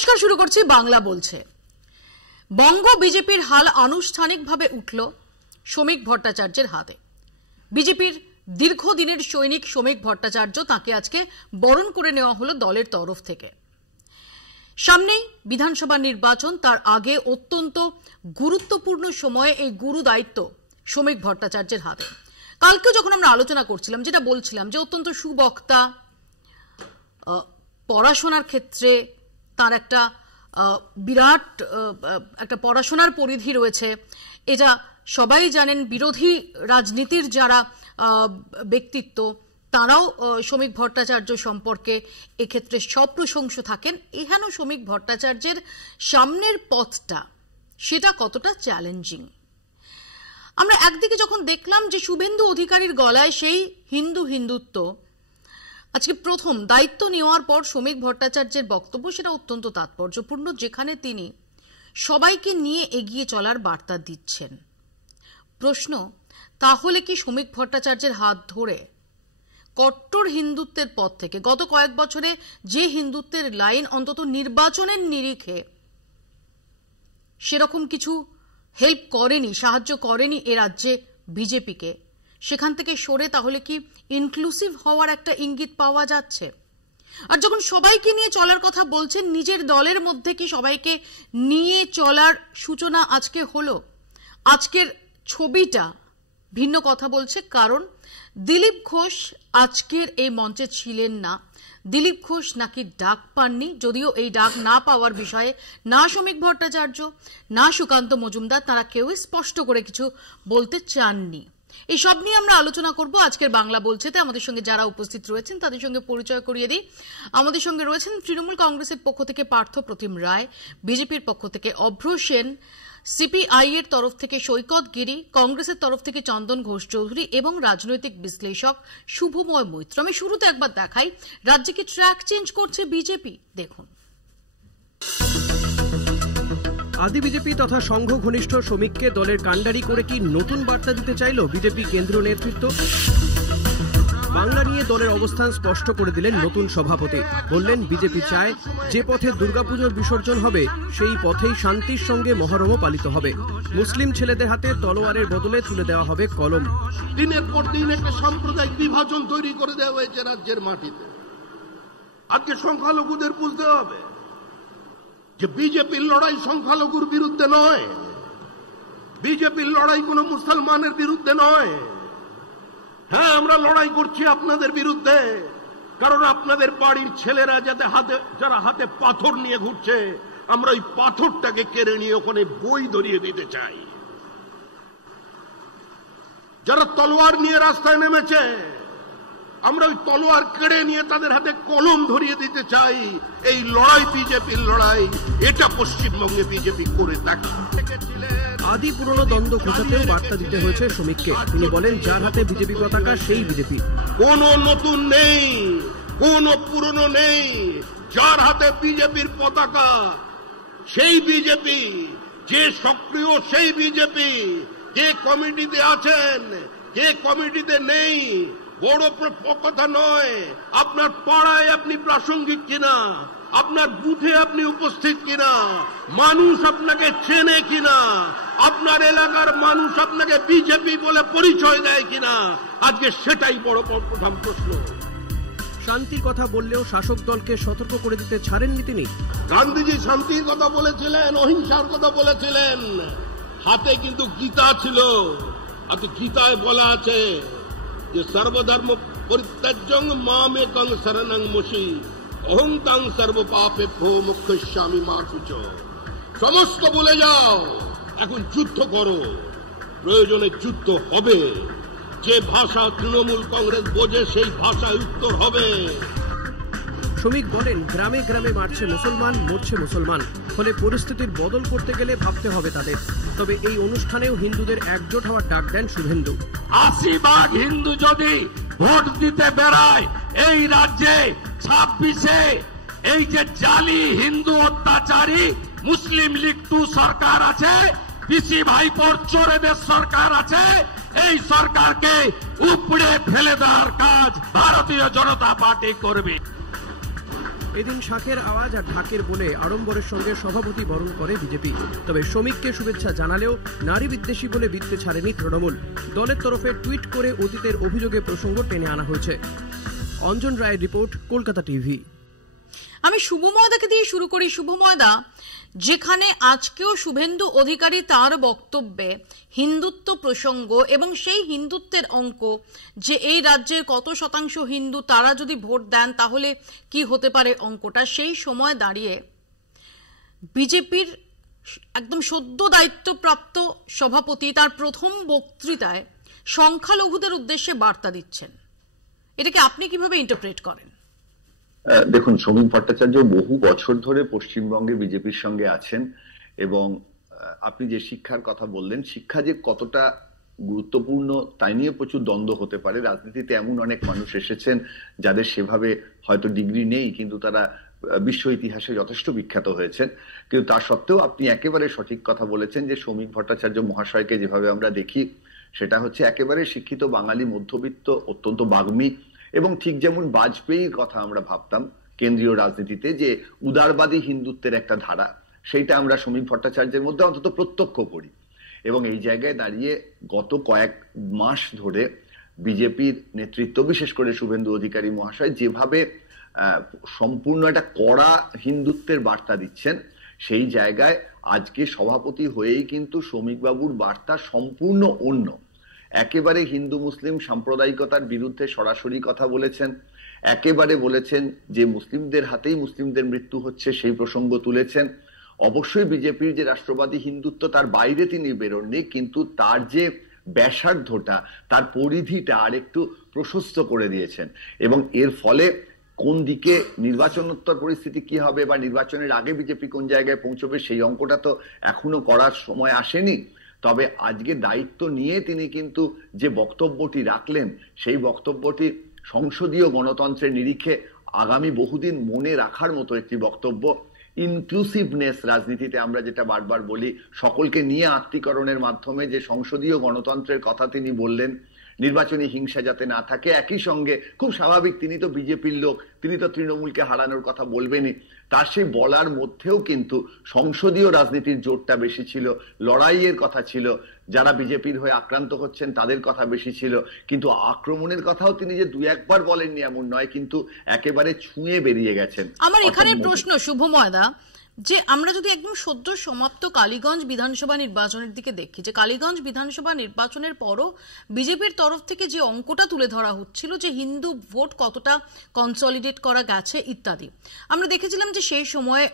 নমস্কার, শুরু করছি বাংলা বলছে। বঙ্গ বিজেপির হাল আনুষ্ঠানিকভাবে উঠল শ্রমিক ভট্টাচার্যের হাতে। বিজেপির দীর্ঘদিনের সৈনিক শ্রমিক ভট্টাচার্য, তাকে আজকে বরণ করে নেওয়া হলো দলের তরফ থেকে। সামনেই বিধানসভা নির্বাচন, তার আগে অত্যন্ত গুরুত্বপূর্ণ সময়ে এই গুরু দায়িত্ব শ্রমিক ভট্টাচার্যের হাতে। কালকে যখন আমরা আলোচনা করছিলাম, যেটা বলছিলাম যে অত্যন্ত সুবক্তা, পড়াশোনার ক্ষেত্রে তার একটা বিরাট একটা পড়াশোনার পরিধি রয়েছে, এটা সবাই জানেন। বিরোধী রাজনীতির যারা ব্যক্তিত্ব, তারাও শ্রমিক ভট্টাচার্য সম্পর্কে এক্ষেত্রে সপ্রশংসা থাকেন। এহেন শ্রমিক ভট্টাচার্যের সামনের পথটা সেটা কতটা চ্যালেঞ্জিং। আমরা একদিকে যখন দেখলাম যে শুভেন্দু অধিকারীর গলায় সেই হিন্দুত্ব, আজকে প্রথম দায়িত্ব নেওয়ার পর শ্রমিক ভট্টাচার্যের বক্তব্য সেটা অত্যন্ত তাৎপর্যপূর্ণ, যেখানে তিনি সবাইকে নিয়ে এগিয়ে চলার বার্তা দিচ্ছেন। প্রশ্ন, তাহলে কি শ্রমিক ভট্টাচার্যের হাত ধরে কট্টর হিন্দুত্বের পথ থেকে গত কয়েক বছরে যে হিন্দুত্বের লাইন অন্তত নির্বাচনের নিরিখে সেরকম কিছু হেল্প করেনি, সাহায্য করেনি এ রাজ্যে বিজেপিকে, সেখান থেকে সরে তাহলে কি ইনক্লুসিভ হওয়ার একটা ইঙ্গিত পাওয়া যাচ্ছে? আর যখন সবাইকে নিয়ে চলার কথা বলছেন, নিজের দলের মধ্যে কি সবাইকে নিয়ে চলার সূচনা আজকে হলো? আজকের ছবিটা ভিন্ন কথা বলছে, কারণ দিলীপ ঘোষ আজকের এই মঞ্চে ছিলেন না। দিলীপ ঘোষ নাকি ডাক পাননি, যদিও এই ডাক না পাওয়ার বিষয়ে না শ্রমিক ভট্টাচার্য না সুকান্ত মজুমদার তারা কেউই স্পষ্ট করে কিছু বলতে চাননি। এই সব নিয়ে আমরা আলোচনা করব আজকের বাংলা বলছেতে। আমাদের সঙ্গে যারা উপস্থিত রয়েছেন তাদের সঙ্গে পরিচয় করিয়ে দিই। আমাদের সঙ্গে রয়েছেন তৃণমূল কংগ্রেসের পক্ষ থেকে পার্থ প্রতিম রায়, বিজেপির পক্ষ থেকে অভ্র সেন, সিপিআই এর তরফ থেকে সৈকত গিরি, কংগ্রেসের তরফ থেকে চন্দন ঘোষ চৌধুরী এবং রাজনৈতিক বিশ্লেষক শুভময় মৈত্র। আমি শুরুতে একবার দেখাই রাজ্যে কি ট্র্যাক চেঞ্জ করছে বিজেপি। দেখুন, আদি বিজেপি তথা সংঘ ঘনিষ্ঠ শ্রমিককে দলের কাণ্ডারি করে কি নতুন বার্তা দিতে চাইল বিজেপি কেন্দ্রীয় নেতৃত্ব? বাংলা নিয়ে দলের অবস্থান স্পষ্ট করে দিলেন নতুন সভাপতি। বললেন, বিজেপি চায় যে পথে দুর্গাপুজোর বিসর্জন হবে সেই পথেই শান্তির সঙ্গে মহরমও পালিত হবে। মুসলিম ছেলেদের হাতে তলোয়ারের বদলে তুলে দেওয়া হবে কলম। দিনের পর দিন একটা সাম্প্রদায়িক বিভাজন তৈরি করে দেওয়া হয়েছে রাজ্যের মাটিতে। আজকে সংখ্যালঘুদের বুঝতে হবে যে বিজেপির লড়াই সংখ্যালঘুর বিরুদ্ধে নয়, বিজেপির লড়াই কোনো মুসলমানের বিরুদ্ধে নয়। হ্যাঁ, আমরা লড়াই করছি আপনাদের বিরুদ্ধে, কারণ আপনাদের বাড়ির ছেলেরা যারা হাতে পাথর নিয়ে ঘুরছে, আমরা ওই পাথরটাকে কেড়ে নিয়ে ওখানে বই ধরিয়ে দিতে চাই। যারা তলোয়ার নিয়ে রাস্তায় নেমেছে, আমরা ওই তলোয়ার কেড়ে নিয়ে তাদের হাতে কলম ধরিয়ে দিতে চাই। এই লড়াই বিজেপির লড়াই, এটা পশ্চিমবঙ্গে বিজেপি করে দেখে। আদি পুরনো দ্বন্দ্ব ঘোচাতেও বার্তা দিতে হয়েছে শ্রমিককে। তিনি বলেন, যার হাতে বিজেপি পতাকা সেই বিজেপি। কোনো নতুন নেই, কোনো পুরনো নেই, যার হাতে বিজেপির পতাকা সেই বিজেপি। যে সক্রিয় সেই বিজেপি। যে কমিটিতে আছেন, যে কমিটিতে নেই, বড় কথা নয়। আপনার পাড়ায় আপনি প্রাসঙ্গিক কিনা, আপনার বুথে আপনি উপস্থিত কিনা, মানুষ আপনাকে চেনে কিনা, আপনার এলাকার মানুষ আপনাকে বিজেপি বলে পরিচয় দেয় কিনা, আজকে সেটাই বড় প্রধান প্রশ্ন। শান্তির কথা বললেও শাসক দলকে সতর্ক করে দিতে ছাড়েননি তিনি। গান্ধীজি শান্তির কথা বলেছিলেন, অহিংসার কথা বলেছিলেন, হাতে কিন্তু গীতা ছিল। আর গীতায় বলা আছে যে সর্বধর্ম পরিত্যাজ্যং মামেকং শরণং মুষি অহং তাং সর্ব পাপেভ্যো মোক্ষয়িষ্যামি মা শুচঃ। সমস্ত ভুলে যাও, এখন যুদ্ধ করো, প্রয়োজনে যুদ্ধ হবে। যে ভাষা তৃণমূল কংগ্রেস বোঝে সেই ভাষায় উত্তর হবে। শ্রমিক বলেন, গ্রামে গ্রামে মারছে মুসলমান, মরছে মুসলমান, ফলে পরিস্থিতির বদল করতে গেলে ভাবতে হবে তাদের। তবে এই অনুষ্ঠানেও হিন্দুদের একজোট হওয়ার ডাক দেন শুভেন্দু। ৮০% হিন্দু যদি ভোট দিতে বেড়ায় এই রাজ্যে ২৬-এ, এই যে জালি হিন্দু অত্যাচারী মুসলিম লীগ 2 সরকার আছে, পিসি ভাইপোর চোরেদের সরকার আছে, এই সরকারকে উপড়ে ফেলে দেওয়ার কাজ ভারতীয় জনতা পার্টি করবে। এদিন শাঁখের আওয়াজ আর ঢাকের বলে আড়ম্বরের সঙ্গে সভাপতি বরণ করে বিজেপি। তবে শ্রমিককে শুভেচ্ছা জানালেও নারী বিদ্বেষী বলে বিদ্যে ছাড়েনি তৃণমূল। দলের তরফে টুইট করে অতীতের অভিযোগে প্রসঙ্গ টেনে আনা হয়েছে। অঞ্জন রায়ের রিপোর্ট, কলকাতা টিভি। আমি শুভময়দাকে দিয়ে শুরু করি। শুভময়দা, যেখানে আজকেও শুভেন্দু অধিকারী তার বক্তব্যে হিন্দুত্ব প্রসঙ্গ এবং সেই হিন্দুত্বের অঙ্ক যে এই রাজ্যের কত শতাংশ হিন্দু, তারা যদি ভোট দেন তাহলে কি হতে পারে অঙ্কটা, সেই সময় দাঁড়িয়ে বিজেপির একদম সদ্য দায়িত্বপ্রাপ্ত সভাপতি তার প্রথম বক্তৃতায় সংখ্যালঘুদের উদ্দেশ্যে বার্তা দিচ্ছেন। এটাকে আপনি কিভাবে ইন্টারপ্রেট করেন? দেখুন, সমীক ভট্টাচার্য বহু বছর ধরে পশ্চিমবঙ্গে বিজেপির সঙ্গে আছেন এবং আপনি যে শিক্ষার কথা বললেন, শিক্ষা যে কতটা গুরুত্বপূর্ণ তাই নিয়ে প্রচুর দ্বন্দ্ব হতে পারে। রাজনীতিতে এমন অনেক মানুষ এসেছেন যাদের সেভাবে হয়তো ডিগ্রি নেই, কিন্তু তারা বিশ্ব ইতিহাসে যথেষ্ট বিখ্যাত হয়েছেন। কিন্তু তা সত্ত্বেও আপনি একেবারে সঠিক কথা বলেছেন যে সমীক ভট্টাচার্য মহাশয়কে যেভাবে আমরা দেখি সেটা হচ্ছে একেবারে শিক্ষিত বাঙালি মধ্যবিত্ত, অত্যন্ত বাগ্মী, এবং ঠিক যেমন বাজপেয়ীর কথা আমরা ভাবতাম কেন্দ্রীয় রাজনীতিতে যে উদারবাদী হিন্দুত্বের একটা ধারা, সেইটা আমরা সমীক ভট্টাচার্যের মধ্যে অন্তত প্রত্যক্ষ করি। এবং এই জায়গায় দাঁড়িয়ে গত কয়েক মাস ধরে বিজেপির নেতৃত্ব, বিশেষ করে শুভেন্দু অধিকারী মহাশয় যেভাবে সম্পূর্ণ একটা কড়া হিন্দুত্বের বার্তা দিচ্ছেন, সেই জায়গায় আজকে সভাপতি হয়েই কিন্তু সমীকবাবুর বার্তা সম্পূর্ণ অন্য। একেবারে হিন্দু মুসলিম সাম্প্রদায়িকতার বিরুদ্ধে সরাসরি কথা বলেছেন, একেবারে বলেছেন যে মুসলিমদের হাতেই মুসলিমদের মৃত্যু হচ্ছে, সেই প্রসঙ্গ তুলেছেন। অবশ্যই বিজেপির যে রাষ্ট্রবাদী হিন্দুত্ব তার বাইরে তিনি বেরোননি, কিন্তু তার যে ব্যাসার্ধটা, তার পরিধিটা আর একটু প্রশস্ত করে দিয়েছেন। এবং এর ফলে কোন দিকে নির্বাচনোত্তর পরিস্থিতি কি হবে বা নির্বাচনের আগে বিজেপি কোন জায়গায় পৌঁছবে সেই অঙ্কটা তো এখনো করার সময় আসেনি। তবে আজকে দায়িত্ব নিয়ে তিনি কিন্তু যে বক্তব্যটি রাখলেন, সেই বক্তব্যটি সংসদীয় গণতন্ত্রের নিরিখে আগামী বহুদিন মনে রাখার মতো একটি বক্তব্য। ইনক্লুসিভনেস রাজনীতিতে আমরা যেটা বারবার বলি, সকলকে নিয়ে আত্মীকরণের মাধ্যমে যে সংসদীয় গণতন্ত্রের কথা তিনি বললেন, নির্বাচনী হিংসা যাতে না থাকে, একই সঙ্গে খুব স্বাভাবিক তিনি তো বিজেপির লোক, তিনি তো তৃণমূলকে হারানোর কথা বলবেনই, তার সেই বলার মধ্যেও কিন্তু সংসদীয় রাজনীতির জোরটা বেশি ছিল, লড়াইয়ের কথা ছিল, যারা বিজেপির হয়ে আক্রান্ত হচ্ছেন তাদের কথা বেশি ছিল। কিন্তু আক্রমণের কথাও তিনি যে দুই একবার বলেননি এমন নয়, কিন্তু একেবারে ছুঁয়ে বেরিয়ে গেছেন। আমার এখানে প্রশ্ন শুভময়দা, যে আমরা যদি একদম সদ্য সমাপ্ত কালীগঞ্জ বিধানসভা নির্বাচনের দিকে দেখি, যে কালীগঞ্জ বিধানসভা নির্বাচনের পরও বিজেপির তরফ থেকে যে অঙ্কটা তুলে ধরা হচ্ছিল যে হিন্দু ভোট কতটা কনসলিডেট করা গেছে ইত্যাদি, আমরা দেখেছিলাম যে সেই সময়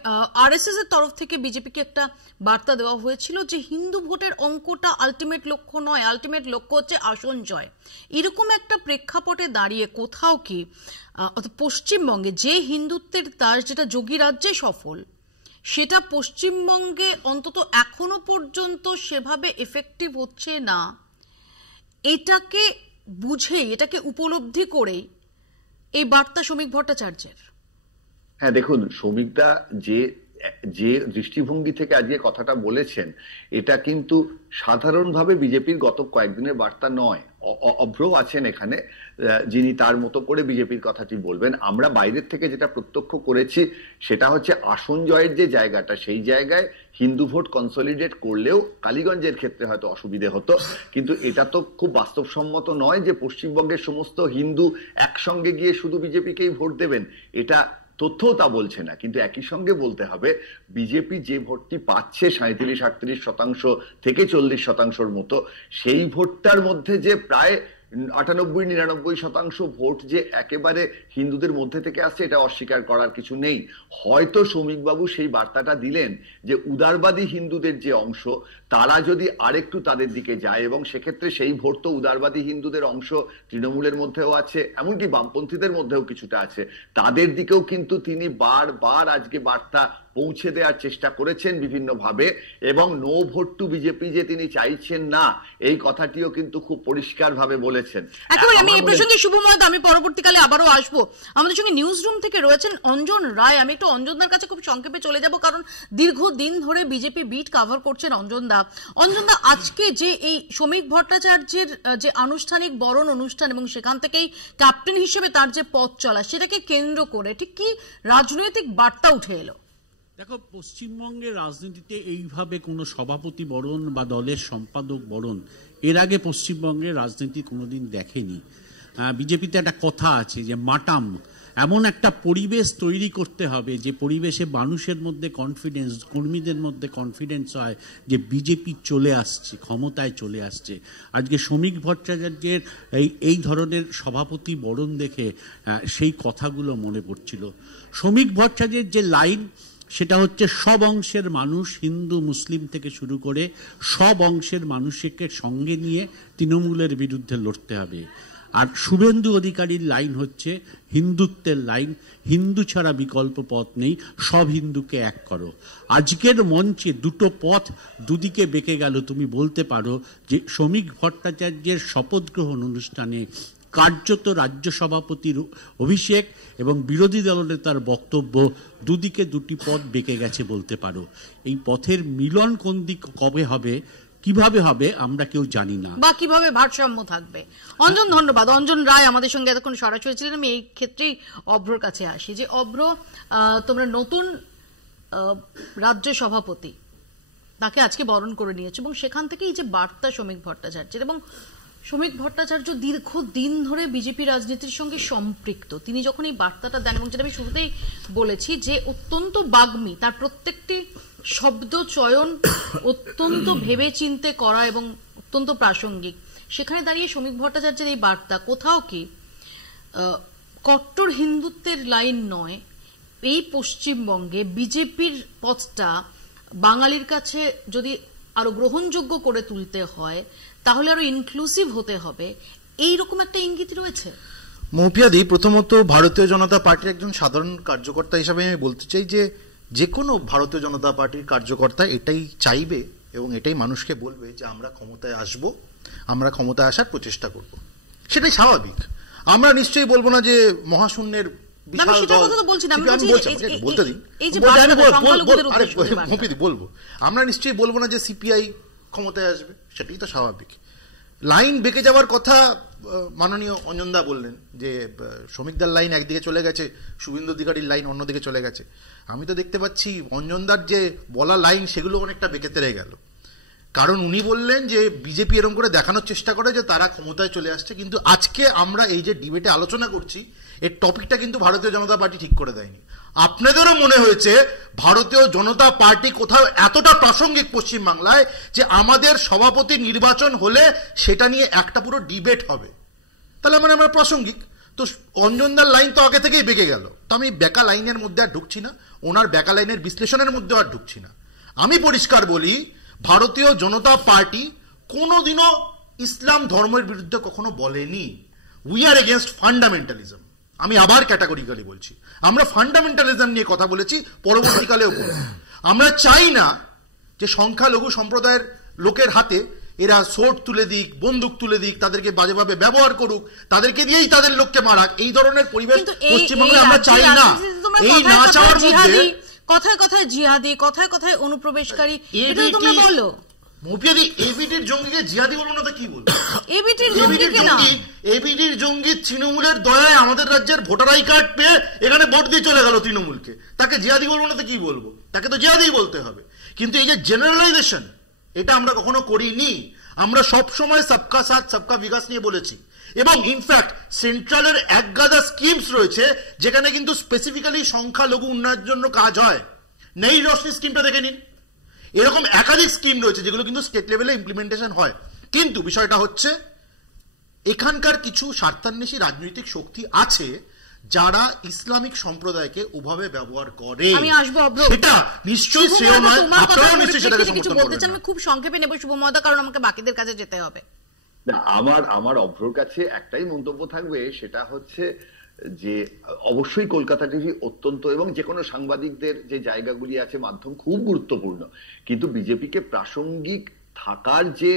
আরএসএস এর তরফ থেকে বিজেপিকে একটা বার্তা দেওয়া হয়েছিল যে হিন্দু ভোটের অঙ্কটা আলটিমেট লক্ষ্য নয়, আলটিমেট লক্ষ্য হচ্ছে আসন জয়। এরকম একটা প্রেক্ষাপটে দাঁড়িয়ে কোথাও কি পশ্চিমবঙ্গে যে হিন্দুত্বের দাস যেটা যোগী রাজ্যে সফল, সেটা পশ্চিমবঙ্গে অন্তত এখনো পর্যন্ত সেভাবে এফেক্টিভ হচ্ছে না, এটাকে বুঝেই, এটাকে উপলব্ধি করেই এই বার্তা সমীক ভট্টাচার্যের? হ্যাঁ, দেখুন, সমীকদা যে দৃষ্টিভঙ্গি থেকে আজকে কথাটা বলেছেন, এটা কিন্তু সাধারণভাবে বিজেপির গত কয়েকদিনের বার্তা নয়। অভ্র আছেন এখানে যিনি তার মতো করে বিজেপির কথাটি বলবেন। আমরা বাইরের থেকে যেটা প্রত্যক্ষ করেছি সেটা হচ্ছে আসন জয়ের যে জায়গাটা, সেই জায়গায় হিন্দু ভোট কনসলিডেট করলেও কালীগঞ্জের ক্ষেত্রে হয়তো অসুবিধে হতো, কিন্তু এটা তো খুব বাস্তবসম্মত নয় যে পশ্চিমবঙ্গের সমস্ত হিন্দু একসঙ্গে গিয়ে শুধু বিজেপিকেই ভোট দেবেন, এটা তথ্যও তা বলছে না। কিন্তু একই সঙ্গে বলতে হবে বিজেপি যে ভোটটি পাচ্ছে 37-38% থেকে 40%র মতো, সেই ভোটটার মধ্যে যে প্রায় 98-99% ভোট যে একেবারে হিন্দুদের মধ্যে থেকে আসছে, এটা অস্বীকার করার কিছু নেই। হয়তো সমীকবাবু সেই বার্তাটা দিলেন যে উদারবাদী হিন্দুদের যে অংশ, তারা যদি আরেকটু তাদের দিকে যায়, এবং সেক্ষেত্রে সেই ভোট তো উদারবাদী হিন্দুদের অংশ তৃণমূলের মধ্যেও আছে, এমনকি বামপন্থীদের মধ্যেও কিছুটা আছে, তাদের দিকেও কিন্তু তিনি বারবার আজকে বার্তা পৌঁছে দেওয়ার চেষ্টা করেছেন বিভিন্নভাবে, এবং নো ভোট টু বিজেপি যে তিনি চাইছেন না এই কথাটিও কিন্তু খুব পরিষ্কারভাবে বলেছেন। একেবারে আমি এই প্রসঙ্গে শুভময়, আমি পরবর্তীকালে আবারও আসবো। আমাদের সঙ্গে নিউজ রুম থেকে রয়েছেন অঞ্জন রায়। আমি একটু অঞ্জনদার কাছে খুব সংক্ষেপে চলে যাব, কারণ দীর্ঘদিন ধরে বিজেপি বিট কভার করছেন অঞ্জনদা। অঞ্জনদা, আজকে যে এই শ্রমিক ভট্টাচার্যের যে আনুষ্ঠানিক বরণ অনুষ্ঠান এবং সেখান থেকেই ক্যাপ্টেন হিসেবে তার যে পথ চলা, সেটাকে কেন্দ্র করে ঠিক কি রাজনৈতিক বার্তা উঠে এলো? দেখো, পশ্চিমবঙ্গের রাজনীতিতে এইভাবে কোনো সভাপতি বরণ বা দলের সম্পাদক বরণ এর আগে পশ্চিমবঙ্গের রাজনীতি কোনোদিন দেখেনি। বিজেপিতে একটা কথা আছে যে মাটাম, এমন একটা পরিবেশ তৈরি করতে হবে যে পরিবেশে মানুষের মধ্যে কনফিডেন্স, কর্মীদের মধ্যে কনফিডেন্স হয় যে বিজেপি চলে আসছে, ক্ষমতায় চলে আসছে। আজকে শ্রমিক ভট্টাচার্যের এই ধরনের সভাপতি বরণ দেখে সেই কথাগুলো মনে পড়ছিল। শ্রমিক ভট্টাচার্যের যে লাইন, সেটা হচ্ছে সব অংশের মানুষ, হিন্দু মুসলিম থেকে শুরু করে সব অংশের মানুষকে সঙ্গে নিয়ে তৃণমূলের বিরুদ্ধে লড়তে হবে। আর শুভেন্দু অধিকারীর লাইন হচ্ছে হিন্দুত্বের লাইন, হিন্দু ছাড়া বিকল্প পথ নেই, সব হিন্দুকে এক করো। আজকের মঞ্চে দুটো পথ দুদিকে বেঁকে গেল। তুমি বলতে পারো যে শ্রমিক ভট্টাচার্যের শপথ গ্রহণ অনুষ্ঠানে কার্যত রাজ্য সভাপতির অভিষেক এবং বিরোধী দলনেতার বক্তব্য, দুদিকে দুটি পথ বেঁকে গেছে বলতে পারো। এই পথের মিলন কোন দিক কবে হবে, কিভাবে হবে, আমরা কেউ জানি না, বা কিভাবে ভারসাম্য থাকবে। অঞ্জন, ধন্যবাদ। অঞ্জন রায় আমাদের সঙ্গে এতক্ষণ সরাসরি ছিলেন। আমি এই ক্ষেত্রেই অভ্রর কাছে আসি যে অভ্র, তোমরা নতুন রাজ্য সভাপতি, তাকে আজকে বরণ করে নিয়েছে এবং সেখান থেকে এই যে বার্তা শ্রমিক ভট্টাচার্যের, এবং শ্রমিক ভট্টাচার্য দীর্ঘদিন ধরে বিজেপি রাজনীতির সঙ্গে সম্পৃক্ত। তিনি যখন এই বার্তাটা দেন, এবং যেটা আমি শুরুতেই বলেছি যে অত্যন্ত বাগ্মী, তার প্রত্যেকটি শব্দ চয়ন অত্যন্ত ভেবে চিন্তে করা এবং অত্যন্ত প্রাসঙ্গিক। সেখানে দাঁড়িয়ে শ্রমিক ভট্টাচার্যের এই বার্তা কোথাও কি কট্টর হিন্দুত্বের লাইন নয়। এই পশ্চিমবঙ্গে বিজেপির পথটা বাঙালির কাছে যদি আরো গ্রহণযোগ্য করে তুলতে হয়, তাহলে আরো ইনক্লুসিভ হতে হবে, এইরকম একটা ইঙ্গিত রয়েছে। মৌপিয়াদি, প্রথমত ভারতীয় জনতা পার্টির একজন সাধারণ কার্যকর্তা হিসাবে আমি বলতে চাই যে কোনো ভারতীয় জনতা পার্টির কার্যকর্তা এটাই চাইবে এবং এটাই মানুষকে বলবে যে আমরা ক্ষমতায় আসব, আমরা ক্ষমতায় আসার প্রচেষ্টা করব। সেটাই স্বাভাবিক। আমরা নিশ্চয়ই বলবো না যে মহাশূন্যের বিশাল দল, বলবো আমরা নিশ্চয়ই বলবো না যে সিপিআই ক্ষমতায় আসবে, সেটাই তো স্বাভাবিক। লাইন বেঁকে যাওয়ার কথা মাননীয় অঞ্জনদা বললেন যে শ্রমিকদার লাইন একদিকে চলে গেছে, শুভেন্দু অধিকারীর লাইন অন্যদিকে চলে গেছে। আমি তো দেখতে পাচ্ছি অঞ্জনদার যে বলা লাইন সেগুলো অনেকটা বেঁকে তেড়ে গেল। কারণ উনি বললেন যে বিজেপি এরকম করে দেখানোর চেষ্টা করে যে তারা ক্ষমতায় চলে আসছে, কিন্তু আজকে আমরা এই যে ডিবেটে আলোচনা করছি এর টপিকটা কিন্তু ভারতীয় জনতা পার্টি ঠিক করে দেয়নি। আপনাদেরও মনে হয়েছে ভারতীয় জনতা পার্টি কোথাও এতটা প্রাসঙ্গিক পশ্চিমবাংলায় যে আমাদের সভাপতি নির্বাচন হলে সেটা নিয়ে একটা পুরো ডিবেট হবে, তাহলে মানে আমরা প্রাসঙ্গিক। তো অঞ্জনদার লাইন তো আগে থেকেই বেঁকে গেল। তো আমি বেকা লাইনের মধ্যে আর ঢুকছি না, ওনার বেকা লাইনের বিশ্লেষণের মধ্যে আর ঢুকছি না। আমি পরিষ্কার বলি, ভারতীয় জনতা পার্টি কোনোদিনও ইসলাম ধর্মের বিরুদ্ধে কখনো বলেনি। We are against fundamentalism. আমি আবার ক্যাটাগরিক্যালি বলছি, আমরা ফান্ডামেন্টালিজম নিয়ে কথা বলেছি, পরবর্তীকালেও বলবো। আমরা চাই না যে সংখ্যালঘু সম্প্রদায়ের লোকের হাতে এরা সোর্ড তুলে দিক, বন্দুক তুলে দিক, তাদেরকে বাজেভাবে ব্যবহার করুক, তাদেরকে দিয়েই তাদের লোককে মারাক, এই ধরনের পরিবেশ পশ্চিমবঙ্গে আমরা চাই না। এই না চাওয়ার মধ্যে কথায় কথায় জিহাদি, কথায় কথায় অনুপ্রবেশকারী, এটা তোমরা বলো। মুপিয়াদি, এবিটির জঙ্গিকে জিহাদি বলবো না তো কি বলবো? এবিটির জঙ্গি তৃণমূলের দয়ায় আমাদের রাজ্যের ভোটার আই কার্ড পেয়ে এখানে ভোট দিয়ে চলে গেল তৃণমূলকে, তাকে জিহাদি বলবো না তো কি বলবো? তাকে তো জিহাদি বলতে হবে। কিন্তু এই যে জেনারেলাইজেশন, এটা আমরা কখনো করিনি। আমরা সব সময় সবকা সাথ সবকা বিকাশ নিয়ে বলেছি, এবং ইনফ্যাক্ট সেন্ট্রালের একগাদা স্কিমস রয়েছে যেখানে কিন্তু স্পেসিফিক্যালি সংখ্যালঘু উন্নয়নের জন্য কাজ হয়। নেই রোশনি স্কিমটা দেখে নিন। এরকম একাধিক স্কিম রয়েছে যেগুলো কিন্তু স্টেট লেভেলে ইমপ্লিমেন্টেশন হয়। কিন্তু বিষয়টা হচ্ছে এখানকার কিছু স্বার্থান্বেষী রাজনৈতিক শক্তি আছে যারা ইসলামিক সম্প্রদায়কে ওভাবে ব্যবহার করে। সেটা নিশ্চয়ই শ্রেয় নয়, আপনারাও নিশ্চয়ই সেটাকে সমর্থন করবেন। আমি খুব সংক্ষেপে নেব শুভময়দা, কারণ আমাকে বাকিদের কাছে যেতে হবে। আমার অভ্রর কাছে একটাই মন্তব্য থাকবে, সেটা হচ্ছে যে অবশ্যই কলকাতা টিভি অত্যন্ত, এবং যে কোনো সাংবাদিকদের যে জায়গাগুলি আছে মাধ্যম খুব গুরুত্বপূর্ণ, কিন্তু বিজেপিকে প্রাসঙ্গিক থাকার যে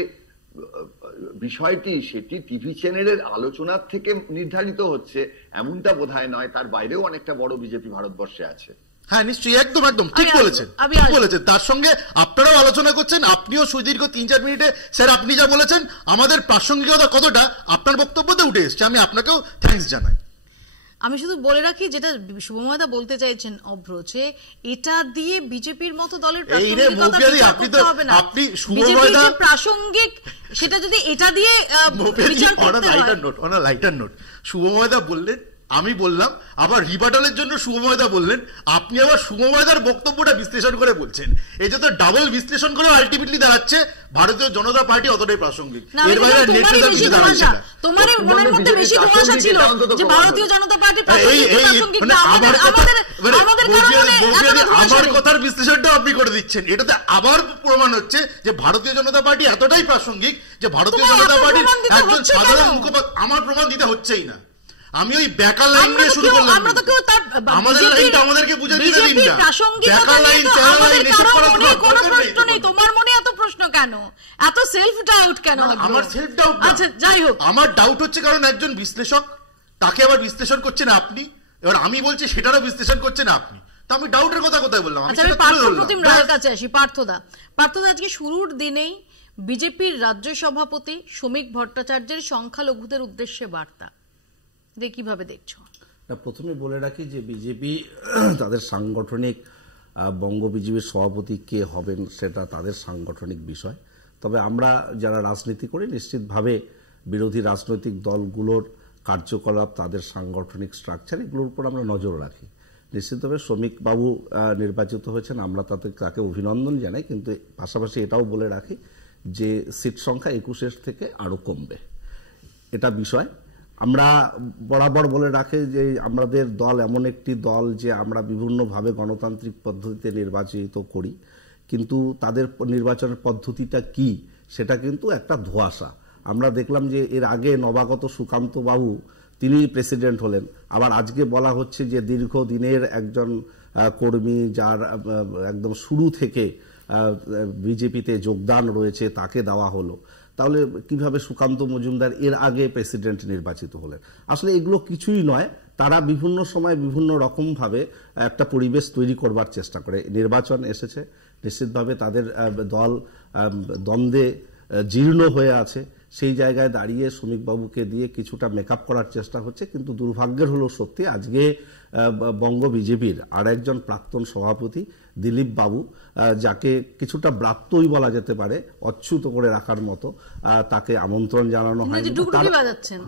বিষয়টি সেটি টিভি চ্যানেলের আলোচনার থেকে নির্ধারিত হচ্ছে এমনটা বোধহয় নয়, তার বাইরেও অনেকটা বড় বিজেপি ভারতবর্ষে আছে। হ্যাঁ নিশ্চয়ই, একদম একদম ঠিক বলেছেন, ঠিক বলেছেন। তার সঙ্গে আপনারাও আলোচনা করছেন, আপনিও সুদীর্ঘ 3-4 মিনিটে স্যার আপনি যা বলেছেন আমাদের প্রাসঙ্গিকতা কতটা আপনার বক্তব্যতে উঠে এসছে, আমি আপনাকেও থ্যাঙ্কস জানাই। আমি শুধু বলে রাখি যেটা শুভময়দা বলতে চাইছেন অভ্র, যে এটা দিয়ে বিজেপির মতো দলের প্রাসঙ্গিক সেটা যদি এটা দিয়ে লাইটার নোট শুভময়দা বললেন, আমি বললাম, আবার রিবাটালের জন্য শুভময়দা বললেন, আপনি আবার শুভময়দার বক্তব্যটা বিশ্লেষণ করে বলছেন। এই যে তো ডাবল বিশ্লেষণ করে আলটিমেটলি দাঁড়াচ্ছে ভারতীয় জনতা পার্টি অতটাই প্রাসঙ্গিক, এর বাইরে নেট রেজাল্ট কিছু দাঁড়াচ্ছে না। তোমার মনের মধ্যে বেশি ধোঁয়াশা ছিল যে ভারতীয় জনতা পার্টি প্রাসঙ্গিক না, আমার কথার বিশ্লেষণটা আপনি করে দিচ্ছেন, এটাতে আবার প্রমাণ হচ্ছে যে ভারতীয় জনতা পার্টি এতটাই প্রাসঙ্গিক যে ভারতীয় জনতা পার্টির একজন সাধারণ মুখপাত্র, আমার প্রমাণ দিতে হচ্ছেই না। আমি ওই ব্যাকার লাইন নিয়ে শুরু করলাম, আমাদের লাইনটা আমাদেরকে বুঝে দিতে দিন না। ব্যাকার লাইন, চেহারা লাইন এসব করার কোনো প্রশ্ন নেই। তোমার মনে এত প্রশ্ন কেন, এত সেলফ ডাউট কেন? আমার সেলফ ডাউট, আচ্ছা যাই হোক, আমার ডাউট হচ্ছে কারণ একজন বিশ্লেষক, তাকে আবার বিশ্লেষণ করছেন আপনি, এবার আমি বলছি সেটারও বিশ্লেষণ করছেন আপনি, তো আমি ডাউটের কথা কোথায় বললাম? আচ্ছা আমি পার্থপ্রতিম রায়ের কাছে আসি। পার্থদা, আজকে শুরুর দিনেই বিজেপির রাজ্য সভাপতি শ্রমিক ভট্টাচার্যের সংখ্যালঘুদের উদ্দেশ্যে বার্তা, কিভাবে দেখছো? প্রথমে বলে রাখি যে বিজেপি তাদের সাংগঠনিক বঙ্গ বিজেপির সভাপতি কে হবেন সেটা তাদের সাংগঠনিক বিষয়, তবে আমরা যারা রাজনীতি করি নিশ্চিতভাবে বিরোধী রাজনৈতিক দলগুলোর কার্যকলাপ, তাদের সাংগঠনিক স্ট্রাকচার, এগুলোর উপর আমরা নজর রাখি। নিশ্চিতভাবে শ্রমিক বাবু নির্বাচিত হয়েছেন, আমরা তাকে অভিনন্দন জানাই, কিন্তু পাশাপাশি এটাও বলে রাখি যে সিট সংখ্যা 21 থেকে আরও কমবে, এটা বিষয়। আমরা বরাবর বলে রাখি যে আমাদের দল এমন একটি দল যে আমরা বিভিন্নভাবে গণতান্ত্রিক পদ্ধতিতে নির্বাচিত করি, কিন্তু তাদের নির্বাচনের পদ্ধতিটা কি সেটা কিন্তু একটা ধোঁয়াশা। আমরা দেখলাম যে এর আগে নবাগত সুকান্ত বাবু তিনি প্রেসিডেন্ট হলেন, আবার আজকে বলা হচ্ছে যে দীর্ঘদিনের একজন কর্মী যার একদম শুরু থেকে বিজেপিতে যোগদান রয়েছে তাকে দেওয়া হলো। তাহলে কিভাবে সুকান্ত মজুমদার এর আগে প্রেসিডেন্ট নির্বাচিত হলেন? আসলে এগুলো কিছুই নয়, তারা বিভিন্ন সময় বিভিন্ন রকমভাবে একটা পরিবেশ তৈরি করবার চেষ্টা করে। নির্বাচন এসেছে, নিশ্চিতভাবে তাদের দল দ্বন্দ্বে জীর্ণ হয়ে আছে, সেই জায়গায় দাঁড়িয়ে শ্রমিকবাবুকে দিয়ে কিছুটা মেকআপ করার চেষ্টা হচ্ছে, কিন্তু দুর্ভাগ্যের হলো সত্যি আজকে বঙ্গ বিজেপির আর একজন প্রাক্তন সভাপতি দিলীপ বাবু, যাকে কিছুটা ব্রাত্যই বলা যেতে পারে, অচ্যুত করে রাখার মতো, তাকে আমন্ত্রণ জানানো হয়। ডুগডুগি বাজাচ্ছেন,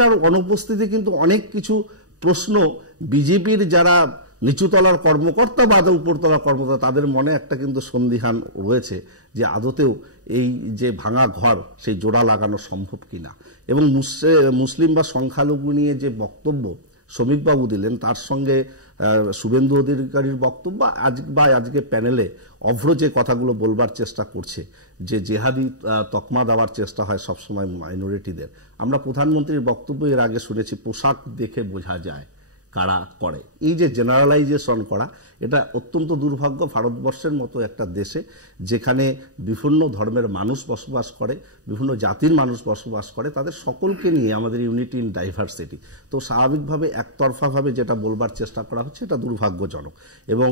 তার অনুপস্থিতি কিন্তু অনেক কিছু প্রশ্ন বিজেপির যারা নিচুতলার কর্মকর্তা বা উপরতলার কর্মকর্তা তাদের মনে একটা কিন্তু সন্দিহান রয়েছে যে আদতেও এই যে ভাঙা ঘর সেই জোড়া লাগানো সম্ভব কিনা। এবং মুসলিম বা সংখ্যালঘু নিয়ে যে বক্তব্য শ্রমিকবাবু দিলেন, তার সঙ্গে শুভেন্দু অধিকারীর বক্তব্য আজকে প্যানেলে অভ্র যে কথাগুলো বলবার চেষ্টা করছে যে জেহাদি তকমা দেওয়ার চেষ্টা হয় সবসময় মাইনরিটিদের। আমরা প্রধানমন্ত্রীর বক্তব্য এর আগে শুনেছি পোশাক দেখে বোঝা যায় কারা করে। এই যে জেনারেলাইজেশন করা, এটা অত্যন্ত দুর্ভাগ্য ভারতবর্ষের মতো একটা দেশে যেখানে বিভিন্ন ধর্মের মানুষ বসবাস করে, বিভিন্ন জাতির মানুষ বসবাস করে, তাদের সকলকে নিয়ে আমাদের ইউনিটি ইন ডাইভার্সিটি। তো স্বাভাবিকভাবে একতরফাভাবে যেটা বলবার চেষ্টা করা হচ্ছে এটা দুর্ভাগ্যজনক। এবং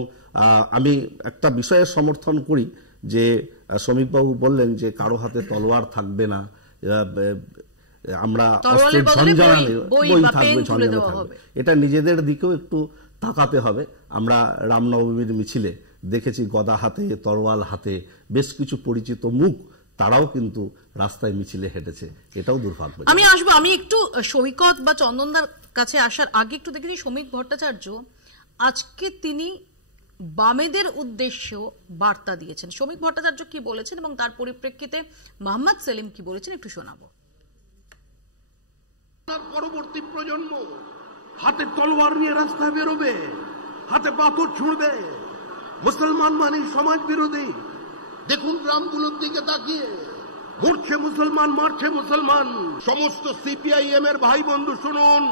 আমি একটা বিষয়ে সমর্থন করি যে শ্রমিকবাবু বললেন যে কারো হাতে তলোয়ার থাকবে না, আমরা অস্ত্রের ঝঞ্ঝানি বই থাকবে, ঝঞ্ঝানি থাকবে, এটা নিজেদের দিকেও একটু তাকাতে হবে। আমরা রামনবমীর মিছিলে দেখেছি গদা হাতে, তরোয়াল হাতে বেশ কিছু পরিচিত মুখ, তারাও কিন্তু রাস্তায় মিছিলে হেঁটেছে, এটাও দুর্ভাগ্য। আমি আসবো, আমি একটু সৈকত বা চন্দনদার কাছে আসার আগে একটু দেখেছি শ্রমিক ভট্টাচার্য আজকে তিনি বামেদের উদ্দেশ্যে বার্তা দিয়েছেন। শ্রমিক ভট্টাচার্য কি বলেছেন এবং তার পরিপ্রেক্ষিতে মোহাম্মদ সেলিম কি বলেছেন একটু শোনাবো। পরবর্তী প্রজন্ম হাতে তলোয়ার নিয়ে রাস্তায় বেরোবে, হাতে পাথর ছুঁড়বে, মুসলমান মানে সমাজ বিরোধী। দেখুন গ্রামগুলোর দিকে তাকিয়ে, মরছে মুসলমান, মারছে মুসলমান। সমস্ত সিপিআইএম এর ভাই বন্ধু শুনুন,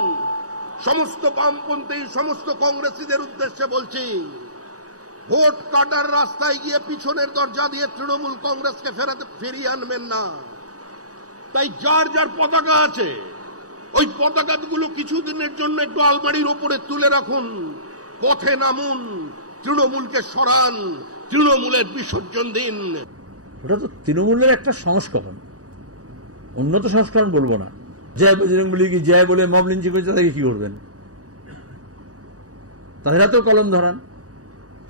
সমস্ত বামপন্থী সমস্ত কংগ্রেসীদের উদ্দেশ্যে বলছি, ভোট কাটার রাস্তায় গিয়ে পিছনের দরজা দিয়ে তৃণমূল কংগ্রেসকে ফিরিয়ে আনবেন না। তাই যার যার পতাকা আছে ওই পতাকাগুলো কিছুদিনের জন্য একটু আলমারির ওপরে তুলে রাখুন, পথে নামুন, তৃণমূলকে সরান, তৃণমূলের বিসর্জন দিন। ওটা তো তৃণমূলের একটা সংস্করণ, উন্নত সংস্করণ বলবো না। জয় বজরংবলী কি জয় বলে মব লিঞ্চিং করেছে, তাদেরকে কি করবেন? তাদের হাতেও কলম ধরান,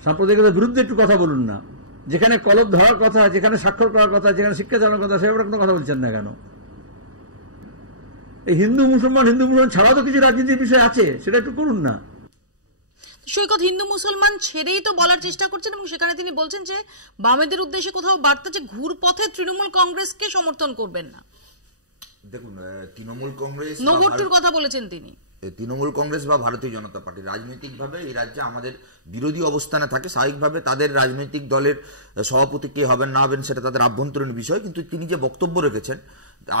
সাম্প্রদায়িকতার বিরুদ্ধে একটু কথা বলুন না। যেখানে কলম ধরার কথা, যেখানে স্বাক্ষর করার কথা, যেখানে শিক্ষা চালানোর কথা, সেটা কোনো কথা বলছেন না কেন? এই হিন্দু মুসলমান ছাড়াও তো কিছু রাজনীতির বিষয় আছে, সেটা একটু করুন না। সৈকত হিন্দু মুসলমান ছেড়েই তো বলার চেষ্টা করছেন, এবং সেখানে তিনি বলছেন যে বামেদের উদ্দেশ্যে কোথাও বার্তা যে ঘুরপথে তৃণমূল কংগ্রেসকে সমর্থন করবেন না। দেখুন, তৃণমূল কংগ্রেস নো ভোটুর কথা বলেছেন তিনি। তৃণমূল কংগ্রেস বা ভারতীয় জনতা পার্টি রাজনৈতিকভাবে এই রাজ্যে আমাদের বিরোধী অবস্থানে থাকে। স্বাভাবিকভাবে তাদের রাজনৈতিক দলের সভাপতি কে হবেন না হবেন সেটা তাদের আভ্যন্তরীণ বিষয়, কিন্তু তিনি যে বক্তব্য রেখেছেন,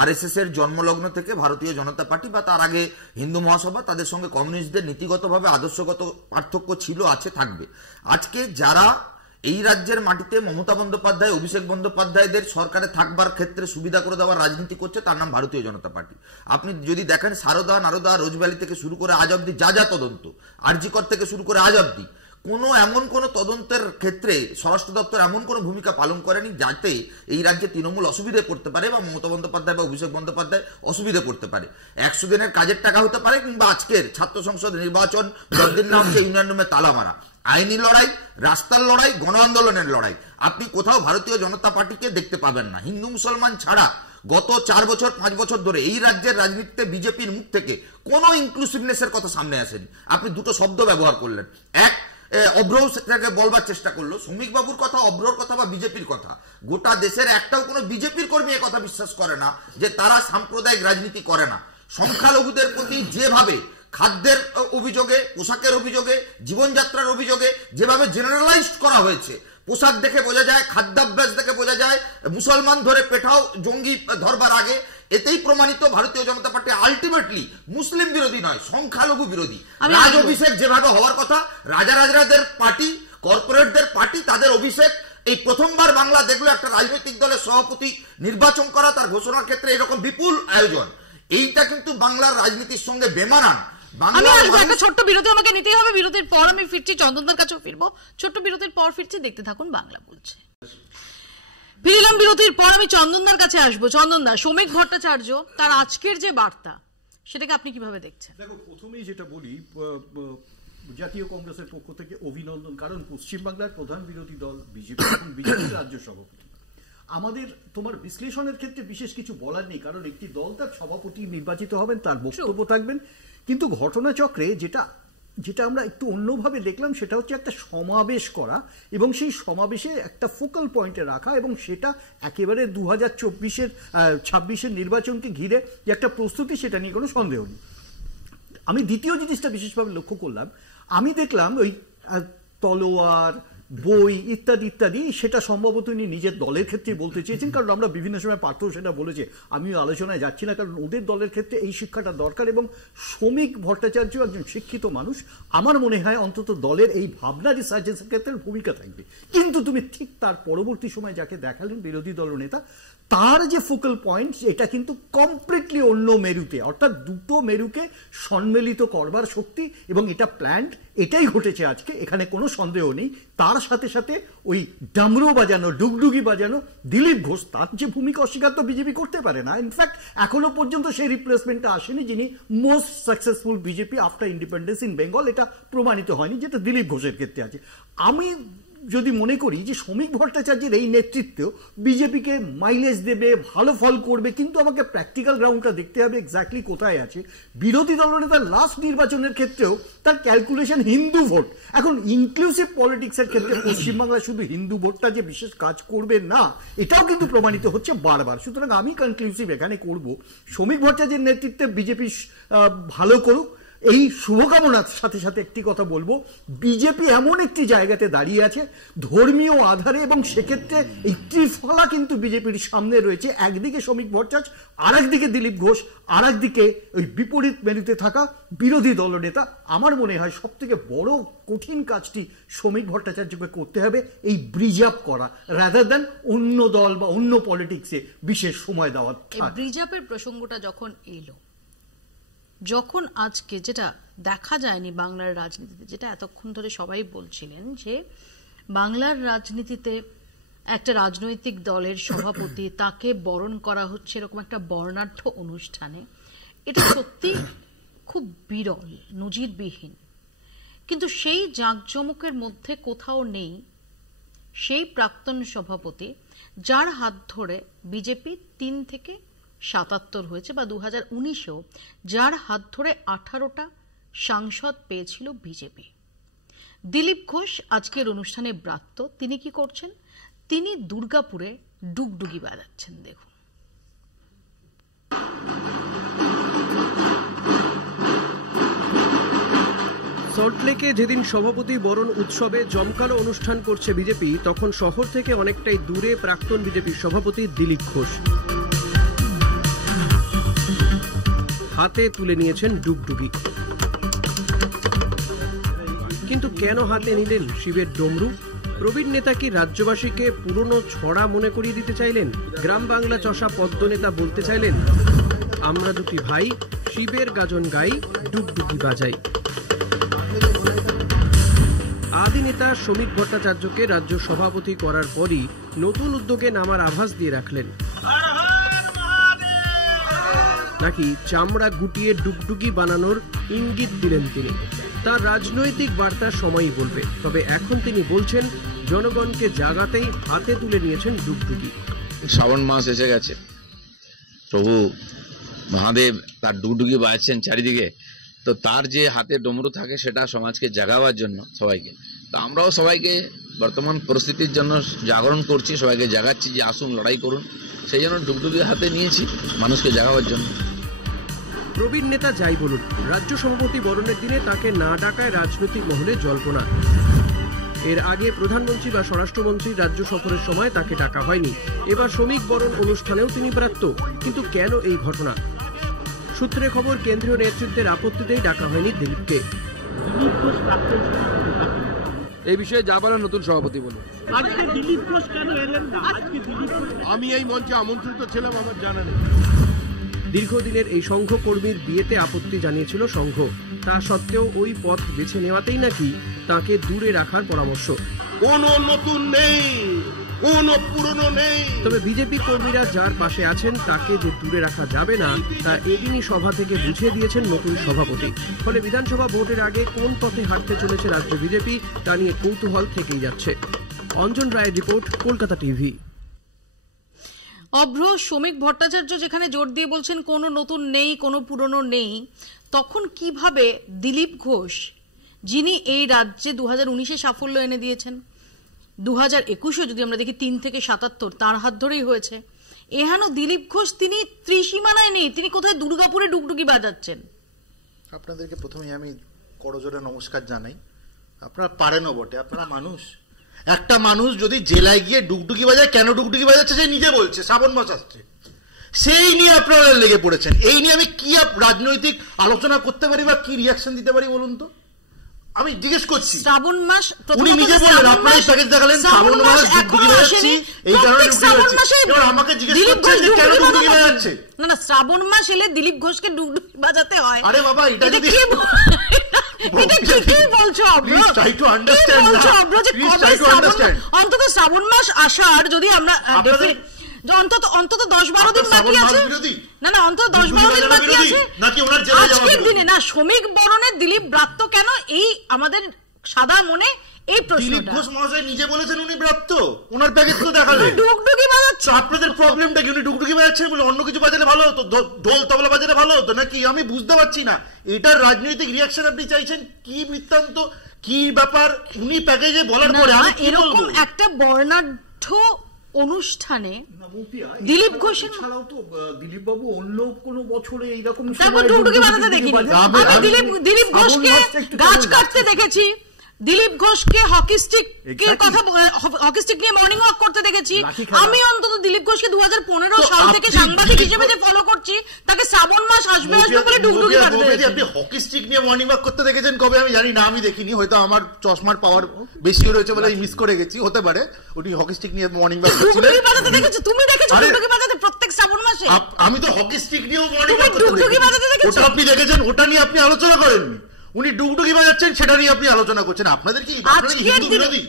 আরএসএস এর জন্মলগ্ন থেকে ভারতীয় জনতা পার্টি বা তার আগে হিন্দু মহাসভা, তাদের সঙ্গে কমিউনিস্টদের নীতিগতভাবে আদর্শগত পার্থক্য ছিল, আছে, থাকবে। আজকে যারা এই রাজ্যের মাটিতে মমতা বন্দ্যোপাধ্যায়, অভিষেক বন্দ্যোপাধ্যায়দের সরকারে থাকবার ক্ষেত্রে সুবিধা করে দেওয়ার রাজনীতি করছে, তার নাম ভারতীয় জনতা পার্টি। আপনি যদি দেখেন সারদা, নারদা, রোজভ্যালি থেকে শুরু করে আজ অব্দি যা যা তদন্ত, আরজিকর থেকে শুরু করে আজ অব্দি এমন কোন তদন্তের ক্ষেত্রে স্বরাষ্ট্র দপ্তর এমন কোন ভূমিকা পালন করেনি যাতে এই রাজ্যে তৃণমূল অসুবিধায় পড়তে পারে বা মমতা বন্দ্যোপাধ্যায় বা অভিষেক বন্দ্যোপাধ্যায় অসুবিধা করতে পারে। 100 দিনের কাজের টাকা হতে পারে, কিংবা আজকের ছাত্র সংসদ নির্বাচন, 10 দিন না হচ্ছে ইউনিয়ন রুমে তালা মারা, আইনি লড়াই, রাস্তার লড়াই, গণ আন্দোলনের লড়াই, আপনি কোথাও ভারতীয় জনতা পার্টিকে দেখতে পাবেন না। হিন্দু মুসলমান ছাড়া গত 4 বছর 5 বছর ধরে এই রাজ্যের রাজনীতিতে বিজেপির মুখ থেকে কোনো ইনক্লুসিভনেসের কথা সামনে আসেনি। আপনি দুটো শব্দ ব্যবহার করলেন, এক অভ্রকে বলবার চেষ্টা করলো, শ্রমিক বাবুর কথা, অভ্রর কথা বা বিজেপির কথা। গোটা দেশের একটাও কোনো বিজেপির কর্মী এ কথা বিশ্বাস করে না যে তারা সাম্প্রদায়িক রাজনীতি করে না। সংখ্যালঘুদের প্রতি যেভাবে খাদ্যের অভিযোগে, পোশাকের অভিযোগে, জীবনযাত্রার অভিযোগে যেভাবে জেনারেলাইজড করা হয়েছে, পোশাক দেখে বোঝা যায়, খাদ্যাভ্যাস দেখে বোঝা যায়, মুসলমান ধরে পেঠাও জঙ্গি ধরবার আগে, এতেই প্রমাণিত ভারতীয় জনতা পার্টি আলটিমেটলি মুসলিম বিরোধী নয়, সংখ্যালঘু বিরোধী। রাজ অভিষেক যেভাবে হওয়ার কথা, রাজারাজরাদের পার্টি, কর্পোরেটদের পার্টি, তাদের অভিষেক এই প্রথমবার বাংলা দেখলো একটা রাজনৈতিক দলের সভাপতি নির্বাচন করা, তার ঘোষণার ক্ষেত্রে এরকম বিপুল আয়োজন। এইটা কিন্তু বাংলার রাজনীতির সঙ্গে বেমানান। একটা ছোট্ট বিরতি আমাকে নিতেই হবে, বিরতির পর আমি ফিরছি, চন্দনদার কাছেও ফিরবো। ছোট্ট বিরতির পর ফিরছি, দেখতে থাকুন বাংলা বলছে। ফিরলাম বিরতির পর, আমি চন্দনদার কাছে আসবো। চন্দনদা, শ্রমিক ভট্টাচার্য তার আজকের যে বার্তা, সেটাকে আপনি কিভাবে দেখছেন? দেখো, প্রথমেই যেটা বলি, জাতীয় কংগ্রেসের পক্ষ থেকে অভিনন্দন, কারণ পশ্চিমবাংলার প্রধান বিরোধী দল বিজেপি এবং বিজেপির রাজ্য সভাপতি। আমাদের তোমার বিশ্লেষণের ক্ষেত্রে বিশেষ কিছু বলার নেই, কারণ একটি দল তার সভাপতি নির্বাচিত হবেন, তার বক্তব্য থাকবেন। কিন্তু ঘটনাচক্রে যেটা আমরা একটু অন্যভাবে দেখলাম, সেটা হচ্ছে একটা সমাবেশ করা এবং সেই সমাবেশে একটা ফোকাল পয়েন্টে রাখা, এবং সেটা একেবারে 2026 নির্বাচনকে ঘিরে যে একটা প্রস্তুতি, সেটা নিয়ে কোনো সন্দেহ নেই। আমি দ্বিতীয় জিনিসটা বিশেষভাবে লক্ষ্য করলাম, আমি দেখলাম ওই তলোয়ার, বই ইত্যাদি ইত্যাদি, সেটা সম্ভবত উনি নিজের দলের ক্ষেত্রে বলতে চেয়েছেন, কারণ আমরা বিভিন্ন সময় পার্থও সেটা বলেছে, আমিও আলোচনায় যাচ্ছি না, কারণ ওদের দলের ক্ষেত্রে এই শিক্ষাটা দরকার। এবং শ্রমিক ভট্টাচার্য একজন শিক্ষিত মানুষ, আমার মনে হয় অন্তত দলের এই ভাবনা রিসার্চের ক্ষেত্রে ভূমিকা থাকবে। কিন্তু তুমি ঠিক তার পরবর্তী সময় যাকে দেখালেন বিরোধী দলনেতা, তার যে ফোকাল পয়েন্ট, এটা কিন্তু কমপ্লিটলি অন্য মেরুতে, অর্থাৎ দুটো মেরুকে সম্মিলিত করবার শক্তি, এবং এটা প্ল্যান্ড, এটাই ঘটেছে আজকে, এখানে কোনো সন্দেহ নেই। তার সাথে সাথে ওই ডামরু বাজানো, ডুগডুগি বাজানো দিলীপ ঘোষ, তার যে ভূমিকা অস্বীকার তো বিজেপি করতে পারে না। ইনফ্যাক্ট এখনো পর্যন্ত সেই রিপ্লেসমেন্টটা আসেনি যিনি most successful BJP after independence in Bengal, এটা প্রমাণিত হয়নি, যেটা দিলীপ ঘোষের ক্ষেত্রে আছে। আমি যদি মনে করি যে শ্রমিক ভট্টাচার্যের এই নেতৃত্ব বিজেপিকে মাইলেজ দেবে, ভালো ফল করবে, কিন্তু আমাকে প্র্যাকটিক্যাল গ্রাউন্ডটা দেখতে হবে এক্স্যাক্টলি কোথায় আছে। বিরোধী দলনেতার লাস্ট নির্বাচনের ক্ষেত্রেও তার ক্যালকুলেশন হিন্দু ভোট। এখন ইনক্লুসিভ পলিটিক্সের ক্ষেত্রে পশ্চিমবাংলায় শুধু হিন্দু ভোটটা যে বিশেষ কাজ করবে না, এটাও কিন্তু প্রমাণিত হচ্ছে বারবার। সুতরাং আমি কনক্লুসিভ এখানে করব, শ্রমিক ভট্টাচার্যের নেতৃত্বে বিজেপি ভালো করুক, এই শুভকামনার সাথে সাথে একটি কথা বলবো, বিজেপি এমন একটি জায়গাতে দাঁড়িয়ে আছে ধর্মীয় আধারে, এবং সেক্ষেত্রে এই ত্রিফলা কিন্তু বিজেপির সামনে রয়েছে। একদিকে শ্রমিক ভট্টাচার্য, আর একদিকে দিলীপ ঘোষ, আর একদিকে ওই বিপরীত মেরুতে থাকা বিরোধী দলনেতা। আমার মনে হয় সব থেকে বড় কঠিন কাজটি শ্রমিক ভট্টাচার্যকে করতে হবে, এই ব্রিজ আপ করা, রাদার দ্যান অন্য দল বা অন্য পলিটিক্সে বিশেষ সময় দেওয়া। ব্রিজ আপের প্রসঙ্গটা যখন এলো, যখন আজকে যেটা দেখা যায়নি বাংলার রাজনীতিতে, যেটা এতক্ষণ ধরে সবাই বলছিলেন যে বাংলার রাজনীতিতে একটা রাজনৈতিক দলের সভাপতি তাকে বরণ করা হচ্ছে এরকম একটা বর্ণাঢ্য অনুষ্ঠানে, এটা সত্যি খুব বিরল, নজিরবিহীন। কিন্তু সেই জাঁকজমকের মধ্যে কোথাও নেই সেই প্রাক্তন সভাপতি যার হাত ধরে বিজেপি 3 থেকে 77 হয়েছে, বা 2019-এও যার হাত ধরে 18টা সাংসদ পেয়েছিল বিজেপি। দিলীপ ঘোষ আজকের অনুষ্ঠানে ব্রাত্য। তিনি কি করছেন? তিনি দুর্গাপুরে ডুগডুগি বাজাচ্ছেন। দেখুন। সল্টলেকে যেদিন সভাপতি বরণ উৎসবে জমকালো অনুষ্ঠান করছে বিজেপি, তখন শহর থেকে অনেকটাই দূরে প্রাক্তন বিজেপির সভাপতি দিলীপ ঘোষ হাতে তুলে নিয়েছেন ডুগডুগি। কিন্তু কেন হাতে নিলেন শিবের ডমরু? প্রবীণ নেতা কি রাজ্যবাসীকে পুরনো ছড়া মনে করিয়ে দিতে চাইলেন? গ্রাম বাংলা চষা পদ্ম নেতা বলতে চাইলেন, আমরা দুটি ভাই, শিবের গাজন গাই, ডুগডুগি বাজাই। আদি নেতা শ্রমিক ভট্টাচার্যকে রাজ্য সভাপতি করার পরই নতুন উদ্যোগে নামার আভাস দিয়ে রাখলেন, নাকি চামড়া গুটিয়ে ডুগডুগি বানানোর ইঙ্গিত দিলেন তিনি? তার রাজনৈতিক বার্তা সময়ই বলবে। তবে এখন তিনি বলছেন, জনগণকে জাগাতেই হাতে তুলে নিয়েছেন ডুগডুগি। শ্রাবণ মাস এসে গেছে, প্রভু মহাদেব তার ডুগডুগি বাজাচ্ছেন চারিদিকে, তো তার যে হাতে ডমরু থাকে সেটা সমাজকে জাগাবার জন্য সবাইকে। তো আমরাও সবাইকে বর্তমান পরিস্থিতির জন্য জাগরণ করছি, সবাইকে জাগাচ্ছি যে আসুন লড়াই করুন। সেই জন্য ডুগডুগি হাতে নিয়েছি মানুষকে জাগাবার জন্য। প্রবীণ নেতা যাই বলুন, রাজ্য সভাপতি বরণের দিনে তাকে না ডাকায় রাজনৈতিক মহলে জল্পনা। এর আগে প্রধানমন্ত্রী বা স্বরাষ্ট্রমন্ত্রীর রাজ্য সফরের সময় তাকে ডাকা হয়নি। এবার শ্রমিক বরণ অনুষ্ঠানেও তিনি প্রাপ্ত। কিন্তু কেন এই ঘটনা? সূত্রে খবর, কেন্দ্রীয় নেতৃত্বের আপত্তিতেই ডাকা হয়নি দিলীপকে। এই বিষয়ে যা বলার নতুন সভাপতি বলুন। আমি এই মঞ্চে আমন্ত্রিত ছিলাম, আমার জানা নেই। দীর্ঘদিনের এই সংঘ কর্মীর বিয়েতে আপত্তি জানিয়েছিল সংঘ। তা সত্ত্বেও ওই পথ বেছে নেওয়াতেই নাকি তাকে দূরে রাখার পরামর্শ। কোনো নতুন নেই, কোনো পুরনো নেই। তবে বিজেপি কর্মীরা যার পাশে আছেন তাকে যে দূরে রাখা যাবে না, তা এদিনই সভা থেকে বুঝিয়ে দিয়েছেন নতুন সভাপতি। ফলে বিধানসভা ভোটের আগে কোন পথে হাঁটতে চলেছে রাজ্য বিজেপি, তা নিয়ে কৌতূহল থেকেই যাচ্ছে। অঞ্জন রায়ের রিপোর্ট, কলকাতা টিভি। অভ্র শ্রমিক ভট্টাচার্য যেখানে জোর দিয়ে বলছেন কোনো নতুন নেই, কোনো পুরনো নেই, তখন কিভাবে দিলীপ ঘোষ, যিনি এই রাজ্যে 2019-এ সাফল্য এনে দিয়েছেন, 2021-এ যদি আমরা দেখি 3 থেকে 77 তার হাত ধরেই হয়েছে, এহেন দিলীপ ঘোষ তিনি ত্রিসীমানায় নেই, তিনি কোথায় দুর্গাপুরে ডুগডুগি বাজাচ্ছেন? আপনাদেরকে প্রথমে আমি করজোড়ে নমস্কার জানাই। আপনারা পারেনও বটে, আপনারা মানুষ। একটা মানুষ যদি জেলায় গিয়ে ডুগডুগি বাজায়, কেন ডুগডুগি বাজাচ্ছে সে নিজে বলছে, শ্রাবণ মাস আসছে, সেই নিয়ে আপনারা লেগে পড়েছেন। এই নিয়ে আমি কি রাজনৈতিক আলোচনা করতে পারি বা কি রিয়াকশন দিতে পারি বলুন তো? আমি জিজ্ঞেস করছি। শ্রাবণ মাস উনি নিজে বললেন, আপনারা প্যাকেজ দেখালেন শ্রাবণ মাস ডুগডুগি বাজাচ্ছি, এই কারণে ডুগডুগি বাজাচ্ছি। এবার আমাকে জিজ্ঞেস করছেন যে কেন ডুগডুগি বাজাচ্ছে? না না, শ্রাবণ মাস এলে দিলীপ ঘোষকে ডুগডুগি বাজাতে হয়। আরে বাবা, এটা যদি অন্তত শ্রাবণ মাস আসার যদি আমরা অন্তত 10-12 দিন বাকি আছে, না না অন্তত 10-12 দিন বাকি আছে আজকের দিনে। না, শ্রমিক বরণে দিলীপ ব্রাত্য কেন, এই আমাদের সাদা মনে এই প্রশ্নটা। ঘোষ মহাশয় নিজে বলেছেন উনি ব্রাত্য, ওনার প্যাকেজ তো দেখালেন ডুগডুগি বাজাচ্ছে। আপনাদের প্রবলেমটা কি? উনি ডুগডুগি বাজাচ্ছেন বলে অন্য কিছু বাজালে ভালো হতো, ঢোল তবলা বাজালে ভালো হতো নাকি? আমি বুঝতে পারছি না এটার রাজনৈতিক রিয়াকশন আপনি চাইছেন কি? বৃত্তান্ত কি ব্যাপার? উনি প্যাকেজে বলার পরে এরকম একটা বর্ণাঢ্য অনুষ্ঠানে দিলীপ ঘোষের ছাড়াও তো দিলীপ বাবু অন্য কোন বছরে এইরকম ডুগডুগি বাজাতে দেখিনি। আমি দিলীপ ঘোষকে গাছ কাটতে দেখেছি, দিলীপ ঘোষকে হকি স্টিক নিয়ে মর্নিং ওয়াক করতে দেখেছি। আমি অন্তত দিলীপ ঘোষকে 2015 সাল থেকে সাংবাদিক হিসেবে যে ফলো করছি, তাকে শ্রাবণ মাস আসবে বলে ডুগডুগি বাজাতে দেখেছি। আপনি হকি স্টিক নিয়ে মর্নিং ওয়াক করতে দেখেছেন কবে আমি জানি না, আমি দেখিনি, হয়তো আমার চশমার পাওয়ার বেশি রয়েছে বলে মিস করে গেছি, হতে পারে। উনি হকি স্টিক নিয়ে মর্নিং ওয়াক করছিলেন। ডুগডুগি বাজাতে দেখেছো? তুমি দেখেছো ডুগডুগি বাজাতে প্রত্যেক শ্রাবণ মাসে? আমি তো হকি স্টিক নিয়েও মর্নিং ওয়াক করতে দেখেছি। ওটা আপনি দেখেছেন, ওটা নিয়ে আপনি আলোচনা করেননি। উনি ডুগডুগি বাজাচ্ছেন, সেটা নিয়ে আপনি আলোচনা করছেন। আপনাদের কি হিন্দু বিরোধী?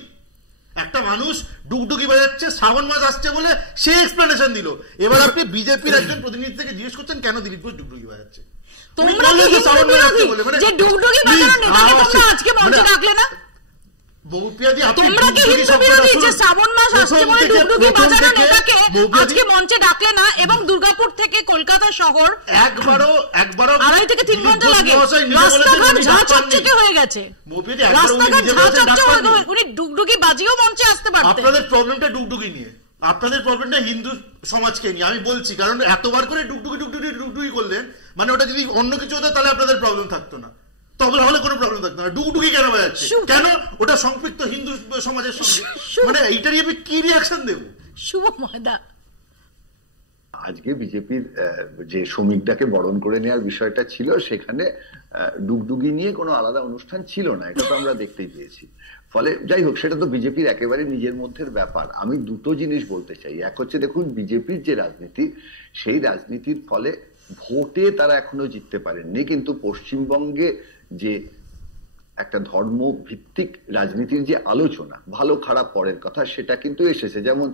একটা মানুষ ডুগডুগি বাজাচ্ছে, শ্রাবণ মাস আসছে বলে সে এক্সপ্লেনেশন দিল। এবার আপনি বিজেপির একজন প্রতিনিধি থেকে জিজ্ঞেস করছেন কেন দিলীপ ঘোষ ডুগডুগি বাজাচ্ছে। তোমরা কি হিন্দু বিরোধী যে ডুগডুগি বাজানোর নেতাকে তোমরা আজকে মঞ্চে রাখলে না? তোমরা কি হিন্দু বিরোধী যে শ্রাবণ মাস আসছে বলে ডুগডুগি বাজানোর নেতাকে আজকে মঞ্চে ডাকলে না? এবং দুর্গাপুর থেকে কলকাতা শহর একবারও 2.5 থেকে 3 ঘন্টা লাগে, রাস্তাঘাট ঝাঁ চকচকে হয়ে গেছে, রাস্তাঘাট ঝাঁ চকচকে হয়ে গেছে। উনি ডুগডুগি বাজিয়েও মঞ্চে আসতে পারতেন। আপনাদের প্রবলেমটা ডুগডুগি নিয়ে, আপনাদের প্রবলেমটা হিন্দু সমাজকে নিয়ে। আমি বলছি, কারণ এতবার করে ডুগডুগি করলেন, মানে ওটা যদি অন্য কিছু হতো তাহলে আপনাদের প্রবলেম থাকতো না, তবে হলে কোনো প্রবলেম থাকতো না। ডুগডুগি কেন বাজাচ্ছে? কেন? ওটা সম্পৃক্ত হিন্দু সমাজের সঙ্গে। মানে এইটা নিয়ে আমি কি রিয়াকশন দেব? শুভ ময়দা আজকে বিজেপির যে শ্রমিকটাকে বরণ করে নেওয়ার বিষয়টা ছিল, সেখানে ডুগডুগি নিয়ে কোনো আলাদা অনুষ্ঠান ছিল না, এটা তো আমরা দেখতেই পেয়েছি। ফলে যাই হোক, সেটা তো বিজেপির একেবারে নিজের মধ্যের ব্যাপার। আমি দুটো জিনিস বলতে চাই। এক হচ্ছে, দেখুন বিজেপির যে রাজনীতি, সেই রাজনীতির ফলে ভোটে তারা এখনো জিততে পারেননি, কিন্তু পশ্চিমবঙ্গে যে একটা ধর্ম ভিত্তিক রাজনীতির যে আলোচনা, ভালো খারাপ পরের কথা, সেটা কিন্তু এসেছে। যেমন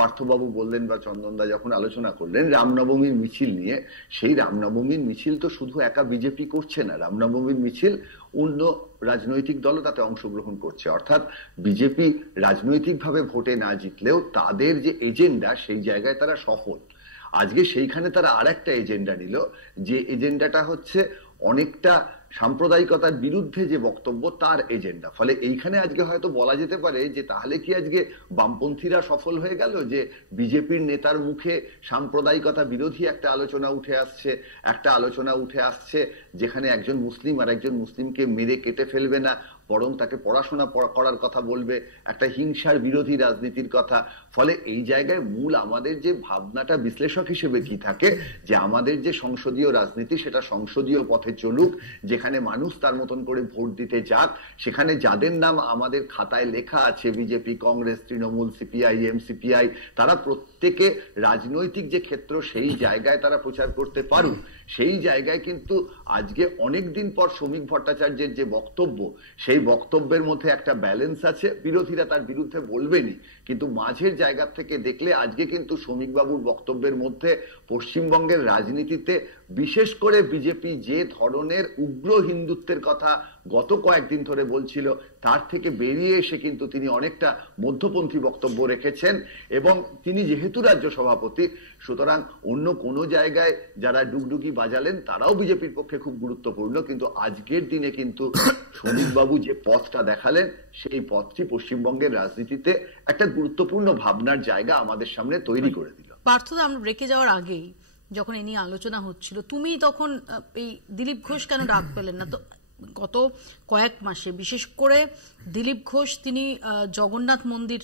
পার্থবাবু বললেন বা চন্দনদা যখন আলোচনা করলেন রামনবমীর মিছিল নিয়ে, সেই রামনবমীর মিছিল তো শুধু একা বিজেপি করছে না, রামনবমীর মিছিল অন্য রাজনৈতিক দলও তাতে অংশগ্রহণ করছে। অর্থাৎ বিজেপি রাজনৈতিকভাবে ভোটে না জিতলেও তাদের যে এজেন্ডা, সেই জায়গায় তারা সফল। আজকে সেইখানে তারা আর একটা এজেন্ডা নিল, যে এজেন্ডাটা হচ্ছে অনেকটা সাম্প্রদায়িকতার বিরুদ্ধে যে বক্তব্য, তার এজেন্ডা। ফলে এইখানে আজকে হয়তো বলা যেতে পারে যে তাহলে কি আজকে বামপন্থীরা সফল হয়ে গেল, যে বিজেপির নেতার মুখে সাম্প্রদায়িকতা বিরোধী একটা আলোচনা উঠে আসছে, যেখানে একজন মুসলিম আর একজন মুসলিমকে মেরে কেটে ফেলবে না, বরং তাকে পড়াশোনা করার কথা বলবে, একটা হিংসার বিরোধী রাজনীতির কথা। ফলে এই জায়গায় মূল আমাদের যে ভাবনাটা বিশ্লেষক হিসেবে কি থাকে, যে আমাদের যে সংসদীয় রাজনীতি, সেটা সংসদীয় পথে চলুক, যেখানে মানুষ তার মতন করে ভোট দিতে যাক, সেখানে যাদের নাম আমাদের খাতায় লেখা আছে, বিজেপি, কংগ্রেস, তৃণমূল, সিপিআই, এমসিপিআই, তারা প্রত্যেকে রাজনৈতিক যে ক্ষেত্র, সেই জায়গায় তারা প্রচার করতে পারুক। সেই জায়গায় কিন্তু আজকে অনেক দিন পর শ্রমিক ভট্টাচার্যের যে বক্তব্য, সেই বক্তব্যের মধ্যে একটা ব্যালেন্স আছে। বিরোধীরা তার বিরুদ্ধে বলবেনি, কিন্তু মাঝের জায়গা থেকে দেখলে আজকে কিন্তু শ্রমিকবাবুর বক্তব্যের মধ্যে পশ্চিমবঙ্গের রাজনীতিতে বিশেষ করে বিজেপি যে ধরনের উগ্র হিন্দুত্বের কথা গত কয়েকদিন ধরে বলছিল, তার থেকে বেরিয়ে এসে কিন্তু তিনি অনেকটা মধ্যপন্থী বক্তব্য রেখেছেন। এবং তিনি যেহেতু রাজ্য সভাপতি, সুতরাং অন্য কোনো জায়গায় যারা ডুগডুগি বাজালেন তারাও বিজেপির পক্ষে খুব গুরুত্বপূর্ণ, কিন্তু আজকের দিনে কিন্তু শ্রমিকবাবু যে পথটা দেখালেন, সেই পথটি পশ্চিমবঙ্গের রাজনীতিতে একটা গুরুত্বপূর্ণ ভাবনার জায়গা আমাদের সামনে তৈরি করে দিল। পার্থদা, আমরা ব্রেকে যাওয়ার আগেই যখন এ নিয়ে আলোচনা হচ্ছিল, তুমি তখন এই দিলীপ ঘোষ কেন ডাক পেলেন না? তো গত কয়েক মাসে বিশেষ করে দিলীপ ঘোষ তিনি জগন্নাথ মন্দির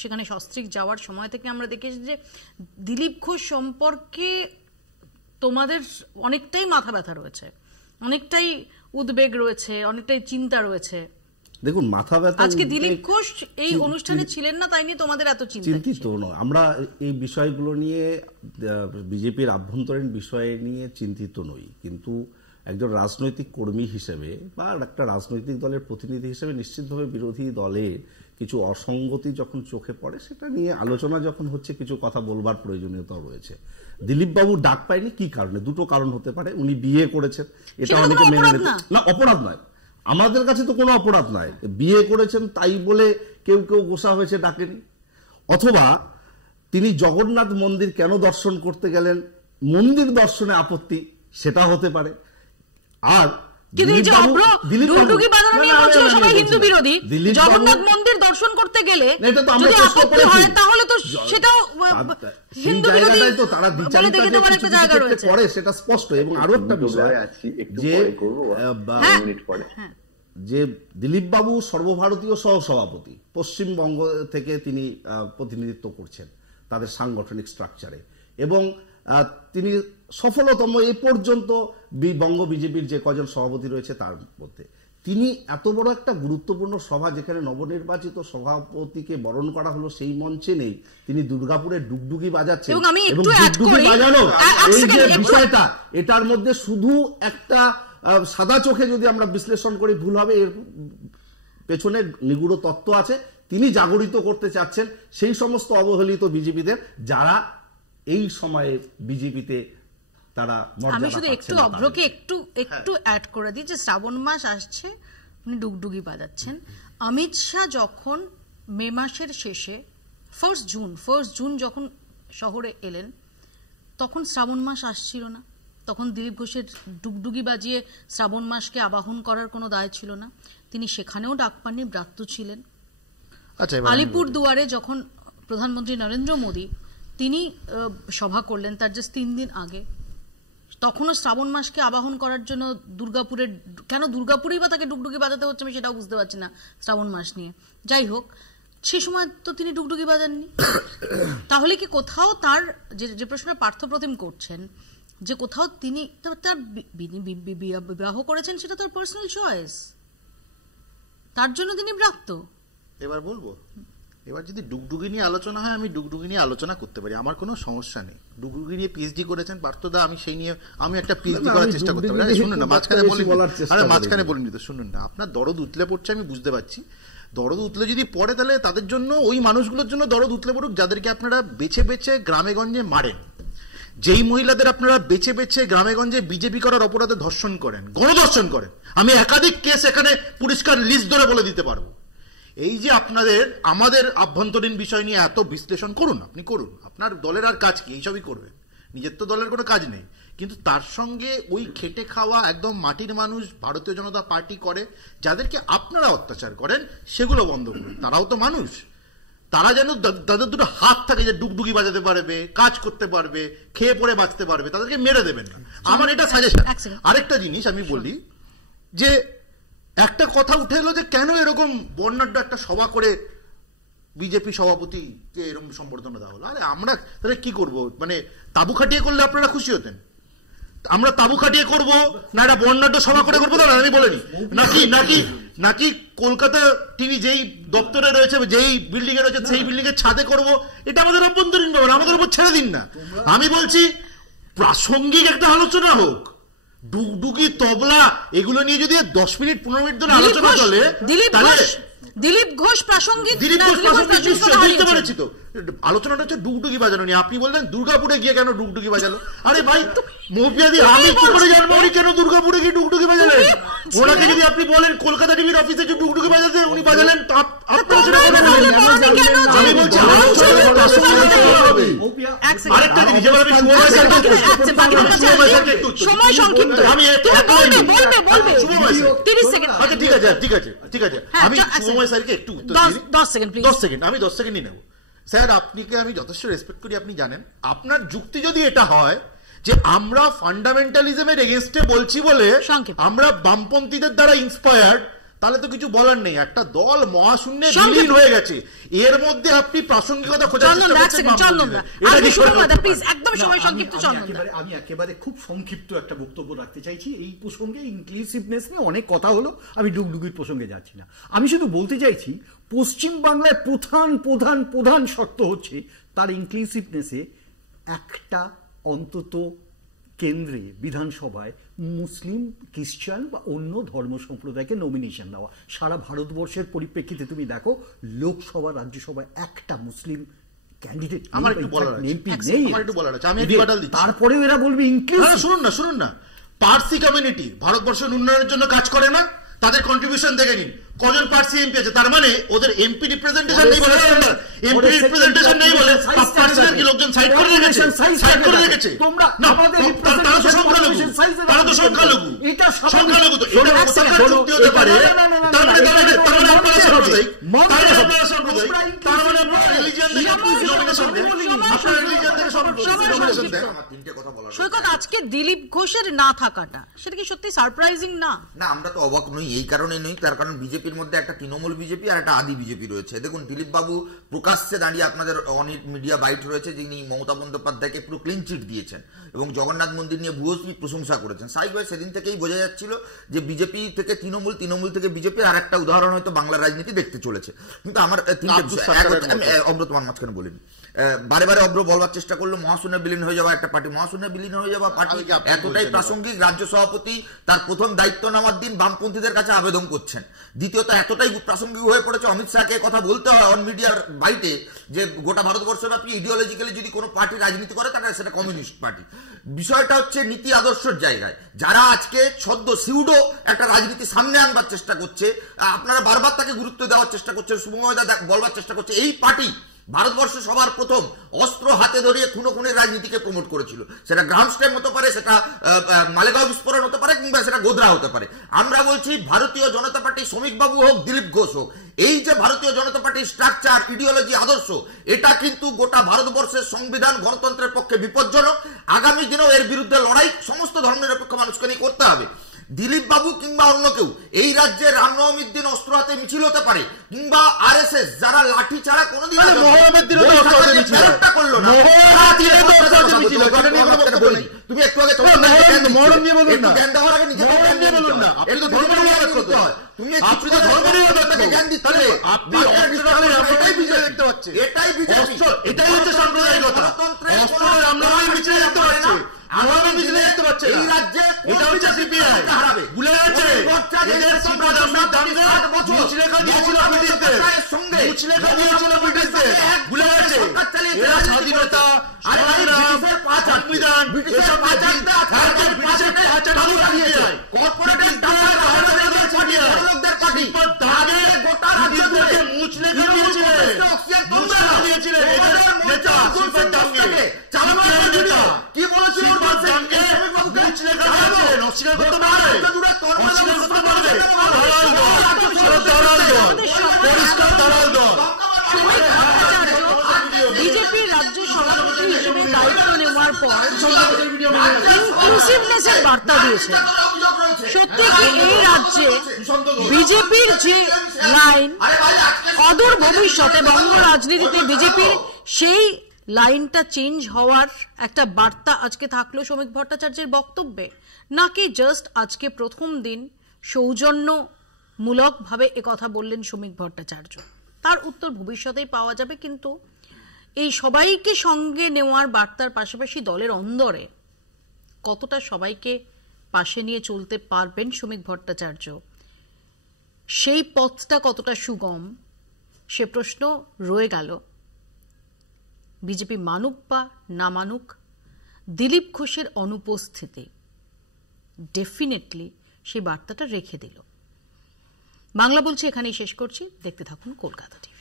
সেখানে সস্ত্রীক যাওয়ার সময় থেকে আমরা দেখেছি যে দিলীপ ঘোষ সম্পর্কে তোমাদের অনেকটাই মাথা ব্যথা রয়েছে, অনেকটাই উদ্বেগ রয়েছে, অনেকটাই চিন্তা রয়েছে। দেখুন, মাথা ব্যথা, আজকে দিলীপ ঘোষ এই অনুষ্ঠানে ছিলেন না, তাই নিয়ে তোমাদের এত চিন্তিত নয়। আমরা এই বিষয়গুলো নিয়ে, বিজেপির আভ্যন্তরীণ বিষয় নিয়ে চিন্তিত নই, কিন্তু একজন রাজনৈতিক কর্মী হিসেবে বা একটা রাজনৈতিক দলের প্রতিনিধি হিসেবে নিশ্চিতভাবে বিরোধী দলের কিছু অসঙ্গতি যখন চোখে পড়ে, সেটা নিয়ে আলোচনা যখন হচ্ছে, কিছু কথা বলবার প্রয়োজনীয়তা রয়েছে। দিলীপ বাবু ডাক পায়নি কি কারণে? দুটো কারণ হতে পারে। উনি বিয়ে করেছেন, এটা অনেকে মেনে নিতে না, অপরাধ নয়, আমাদের কাছে তো কোনো অপরাধ নয়। বিয়ে করেছেন তাই বলে কেউ গোসা হয়েছে ডাকেনি। অথবা তিনি জগন্নাথ মন্দির কেন দর্শন করতে গেলেন, মন্দির দর্শনে আপত্তি, সেটা হতে পারে। আর জগন্নাথ মন্দির দর্শন করতে গেলে তাহলে তো সেটাও হিন্দু বিরোধী তো তারা বিচারিতা করে, সেটা স্পষ্ট। এবং আরো একটা বিষয় যে দিলীপ বাবু সর্বভারতীয় সহসভাপতি, পশ্চিমবঙ্গ থেকে তিনি প্রতিনিধিত্ব করছেন তাদের সাংগঠনিক স্ট্রাকচারে, এবং তিনি সফলতম এ পর্যন্ত বঙ্গ বিজেপির যে কজন সভাপতি রয়েছে তার মধ্যে। তিনি এত বড় একটা গুরুত্বপূর্ণ সভা, যেখানে নবনির্বাচিত সভাপতিকে বরণ করা হলো, সেই মঞ্চে নেই। তিনি দুর্গাপুরে ডুগডুগি বাজাচ্ছেন, এবং ডুগডুগি বাজানো এই যে বিষয়টা, এটার মধ্যে শুধু একটা সাদা চোখে যদি আমরা বিশ্লেষণ করি ভুল হবে, এর পেছনে নিগূঢ় তত্ত্ব আছে। তিনি জাগরিত করতে চাচ্ছেন সেই সমস্ত অবহেলিত বিজেপিদের যারা এই সময়ে বিজেপিতে তারা মর্যাদা পাচ্ছেন। আমি শুধু একটু অভ্রকে একটু অ্যাড করে দিই যে শ্রাবণ মাস আসছে, উনি ডুগডুগি বাজাচ্ছেন। অমিত শাহ যখন মে মাসের শেষে 1 জুন যখন শহরে এলেন, তখন শ্রাবণ মাস আসছিল না। তখন দিলীপ ঘোষের ডুগডুগি বাজিয়ে শ্রাবণ মাসকে আবাহন করার কোনো দায় ছিল না। তিনি সেখানেও ডাক পাননি, ব্রাত্য ছিলেন। আলিপুর দুয়ারে যখন প্রধানমন্ত্রী নরেন্দ্র মোদী তিনি সভা করলেন তার জাস্ট 3 দিন আগে, তখনও শ্রাবণ মাসকে আবাহন করার জন্য দুর্গাপুরের, কেন দুর্গাপুরেই বা তাকে ডুগডুগি বাজাতে হচ্ছে আমি সেটাও বুঝতে পারছি না শ্রাবণ মাস নিয়ে। যাই হোক, সে সময় তো তিনি ডুগডুগি বাজাননি। তাহলে কি কোথাও তার যে প্রশ্নটা পার্থপ্রতিম করছেন, যে কোথাও তিনি তার বিবাহ করেছেন, সেটা তার পার্সোনাল চয়েস, তার জন্য তিনি ব্রাত্য। এবার বলবো, এবার যদি ডুগডুগি নিয়ে আলোচনা হয়, আমি ডুগডুগি নিয়ে আলোচনা করতে পারি, আমার কোনো সমস্যা নেই। ডুগডুগি নিয়ে পিএইচডি করেছেন পার্থদা, আমি সেই নিয়ে আমি একটা পিএইচডি করার চেষ্টা করতে পারি। শুনুন না, মাঝখানে বলিনি তো, শুনুন না, আপনার দরদ উতলে পড়ছে আমি বুঝতে পারছি। দরদ উতলে যদি পড়ে, তাহলে তাদের জন্য, ওই মানুষগুলোর জন্য দরদ উতলে পড়ুক যাদেরকে আপনারা বেছে বেছে গ্রামে গঞ্জে মারেন, যেই মহিলাদের আপনারা বেছে বেছে গ্রামে গঞ্জে বিজেপি করার অপরাধে ধর্ষণ করেন, গণধর্ষণ করেন। আমি একাধিক কেস এখানে পরিষ্কার লিস্ট ধরে বলে দিতে পারবো। এই যে আমাদের আভ্যন্তরীণ বিষয় নিয়ে এত বিশ্লেষণ করুন, আপনি করুন, আপনার দলের আর কাজ কি, এইসবই করবেন, নিজের তো দলের কোনো কাজ নেই। কিন্তু তার সঙ্গে ওই খেটে খাওয়া একদম মাটির মানুষ ভারতীয় জনতা পার্টি করে, যাদেরকে আপনারা অত্যাচার করেন, সেগুলো বন্ধ করুন। তারাও তো মানুষ, তারা যেন তাদের দুটো হাত থাকে যে ডুগডুগি বাজাতে পারবে, কাজ করতে পারবে, খেয়ে পড়ে বাঁচতে পারবে, তাদেরকে মেরে দেবেন না, আমার এটা সাজেশন। আরেকটা জিনিস আমি বলি, যে একটা কথা উঠে এলো যে কেন এরকম বর্ণাঢ্য একটা সভা করে বিজেপি সভাপতিকে এরকম সম্বর্ধনা দেওয়া হলো। আরে আমরা তাহলে কি করবো, মানে তাবু খাটিয়ে করলে আপনারা খুশি হতেন? আমরা তাবু খাটিয়ে করবো না একটা বর্ণাঢ্য সভা করে করবো? তাহলে আমি বলিনি নাকি কলকাতা তিনি যেই দপ্তরে রয়েছে, যেই বিল্ডিং এ রয়েছে, সেই বিল্ডিং এর ছাদে করবো? এটা আমাদের অভ্যন্তরীণ ব্যাপার, আমাদের উপর ছেড়ে দিন না। আমি বলছি প্রাসঙ্গিক একটা আলোচনা হোক, ডুগডুগি তবলা এগুলো নিয়ে যদি 10 মিনিট 15 মিনিট ধরে আলোচনা চলে, দিলীপ ঘোষ প্রাসঙ্গিক, বুঝতে পেরেছি তো। আলোচনাটা হচ্ছে ডুগডুগি বাজানো নিয়ে। আপনি বললেন দুর্গাপুরে গিয়ে কেন ডুগডুগি বাজালো? আরে ভাই মৌপিয়াদি, আমি কি করে জানবো উনি কেন দুর্গাপুরে গিয়ে ডুগডুগি বাজালেন? ওনাকে যদি আপনি বলেন কলকাতা টিভির অফিসে যে ডুগডুগি বাজাতে উনি বাজালেন, আমি বলছি আরেকটা জিনিস, এবার আমি সময় সংক্ষিপ্ত, আচ্ছা ঠিক আছে আমি শুভময় স্যারকে একটু উত্তর দিই। 10 সেকেন্ড আমি 10 সেকেন্ডই নেব। স্যার, আপনাকে আমি যথেষ্ট রেসপেক্ট করি, আপনি জানেন। আপনার যুক্তি যদি এটা হয় যে আমরা ফান্ডামেন্টালিজমের এগেইনস্টে বলছি বলে আমরা বামপন্থীদের দ্বারা ইন্সপায়ার্ড, তাহলে তো কিছু বলার নেই। একটা দল মহাশূন্যে বিলীন হয়ে গেছে, এর মধ্যে আপনি প্রাসঙ্গিকতা খোঁজার চেষ্টা করছেন। আমি একেবারে খুব সংক্ষিপ্ত একটা বক্তব্য রাখতে চাইছি এই প্রসঙ্গে। ইনক্লুসিভনেস নিয়ে অনেক কথা হলো, আমি ডুগডুগির প্রসঙ্গে যাচ্ছি না। আমি শুধু বলতে চাইছি পশ্চিম বাংলায় প্রধান শর্ত হচ্ছে তার ইনক্লুসিভনেসে একটা অন্তত কেন্দ্রে বিধানসভায় মুসলিম, খ্রিস্টান বা অন্য ধর্ম সম্প্রদায়কে নমিনেশন দেওয়া। সারা ভারতবর্ষের পরিপ্রেক্ষিতে তুমি দেখো লোকসভা, রাজ্যসভায় একটা মুসলিম ক্যান্ডিডেট তারপরেও এরা বলবে ইনক্লুসিভ। শুনুন না, পার্সি কমিউনিটি ভারতবর্ষের উন্নয়নের জন্য কাজ করে না, তাদের কন্ট্রিবিউশন দেখে নিন। কজন পার্সি এমপি আছে, তার মানে ওদের এমপি রিপ্রেজেন্টেশন নেই বলে, এমপি রিপ্রেজেন্টেশন নেই বলে পার্সিদের কি লোকজন সাইড করে রেখেছে? তোমরা না, তারা তো সংখ্যালঘু, এটা সংখ্যালঘু, তো এটা কথার যুক্তি হতে পারে। তার মানে আপনারা সাম্প্রদায়িক, তার মানে আপনারা রিলিজিয়াস সৈকত, আজকে দিলীপ ঘোষের না থাকাটা সেটা কি সত্যি সারপ্রাইজিং না? না, আমরা তো অবাক নই, এই কারণে নই, তার কারণ বিজেপির মধ্যে একটা তৃণমূল বিজেপি আর একটা আদি বিজেপি রয়েছে। দেখুন, দিলীপ বাবু প্রকাশ্যে দাঁড়িয়ে, আপনাদের অনেক মিডিয়া বাইট রয়েছে, যিনি মমতা বন্দ্যোপাধ্যায়কে পুরো ক্লিন চিট দিয়েছেন এবং জগন্নাথ মন্দির নিয়ে ভূয়সী প্রশংসা করেছেন। স্বাভাবিকভাবে সেদিন থেকেই বোঝা যাচ্ছিল যে বিজেপি থেকে তৃণমূল, তৃণমূল থেকে বিজেপি, আর একটা উদাহরণ হয়তো বাংলার রাজনীতি দেখতে চলেছে। কিন্তু আমার অব্রতমান মাঝখানে বলিনি, বারে বারে অব্র বলবার চেষ্টা করলো মহাশূন্য বিলীন হয়ে যাওয়া একটা পার্টি, মহাশূন্য বিলীন হয়ে যাওয়া পার্টি এতটাই প্রাসঙ্গিক, রাজ্য সভাপতি তার প্রথম দায়িত্ব নেওয়ার দিন বামপন্থীদের কাছে আবেদন করছেন। দ্বিতীয়ত, এতটাই প্রাসঙ্গিক হয়ে পড়েছে অমিত শাহকে কথা বলতে হয় অন মিডিয়ার বাইটে যে গোটা ভারতবর্ষব্যাপী ইডিওলজিক্যালি যদি কোনো পার্টি রাজনীতি করে তাহলে সেটা কমিউনিস্ট পার্টি। বিষয়টা হচ্ছে নীতি আদর্শের জায়গায় যারা আজকে ছদ্ম সিউডো একটা রাজনীতি সামনে আনবার চেষ্টা করছে, আপনারা বারবার তাকে গুরুত্ব দেওয়ার চেষ্টা করছেন, শুভময়দা বলবার চেষ্টা করছে এই পার্টি ভারতবর্ষে সবার প্রথম অস্ত্র হাতে ধরিয়ে খুনের রাজনীতিকে প্রমোট করেছিল। সেটা গ্রাউন্ড স্টেপ হতে পারে, সেটা মালেগাঁও বিস্ফোরণ হতে পারে, কিংবা সেটা গোধরা হতে পারে। আমরা বলছি ভারতীয় জনতা পার্টি, শ্রমিক বাবু হোক, দিলীপ ঘোষ হোক, এই যে ভারতীয় জনতা পার্টির স্ট্রাকচার, ইডিওলজি, আদর্শ, এটা কিন্তু গোটা ভারতবর্ষের সংবিধান, গণতন্ত্রের পক্ষে বিপজ্জনক। আগামী দিনেও এর বিরুদ্ধে লড়াই সমস্ত ধর্মনিরপেক্ষ মানুষকে নিয়ে করতে হবে। দিলীপ বাবু কিংবা অন্য কেউ এই রাজ্যে রামনবমীর দিন অস্ত্র হাতে মিছিল হতে পারে, কিংবা আরএসএস যারা লাঠি ছাড়া কোনোদিন করলো না, তুমি একটু আগে জ্ঞান দেওয়ার আগে নিজে এটাই বিজেপি, এটাই হচ্ছে সাম্প্রদায়িকতা। এই রাজ্যে এটা হচ্ছে সিপিআই ভুলে গেছে, ভুলে গেছে স্বাধীনতা, সংবিধান, কি বলেছিল বিজেপির রাজ্য সভাপতি হিসেবে দায়িত্ব নেওয়ার পর ইনক্লুসিভনেসের বার্তা দিয়েছে। সত্যি কি এই রাজ্যে বিজেপির যে লাইন, অদূর ভবিষ্যতে বঙ্গ রাজনীতিতে বিজেপির সেই লাইনটা চেঞ্জ হওয়ার একটা বার্তা আজকে থাকলো শ্রমিক ভট্টাচার্যের বক্তব্যে, নাকি জাস্ট আজকে প্রথম দিন সৌজন্যমূলকভাবে একথা বললেন শ্রমিক ভট্টাচার্য? তার উত্তর ভবিষ্যতেই পাওয়া যাবে। কিন্তু এই সবাইকে সঙ্গে নেওয়ার বার্তার পাশাপাশি দলের অন্দরে কতটা সবাইকে পাশে নিয়ে চলতে পারবেন শ্রমিক ভট্টাচার্য, সেই পথটা কতটা সুগম, সে প্রশ্ন রয়ে গেল। বিজেপি মানুক বা না মানুক, দিলীপ ঘোষের অনুপস্থিতি ডেফিনেটলি সেই বার্তাটা রেখে দিল। বাংলা বলছি এখানেই শেষ করছি। দেখতে থাকুন কলকাতা টিভি।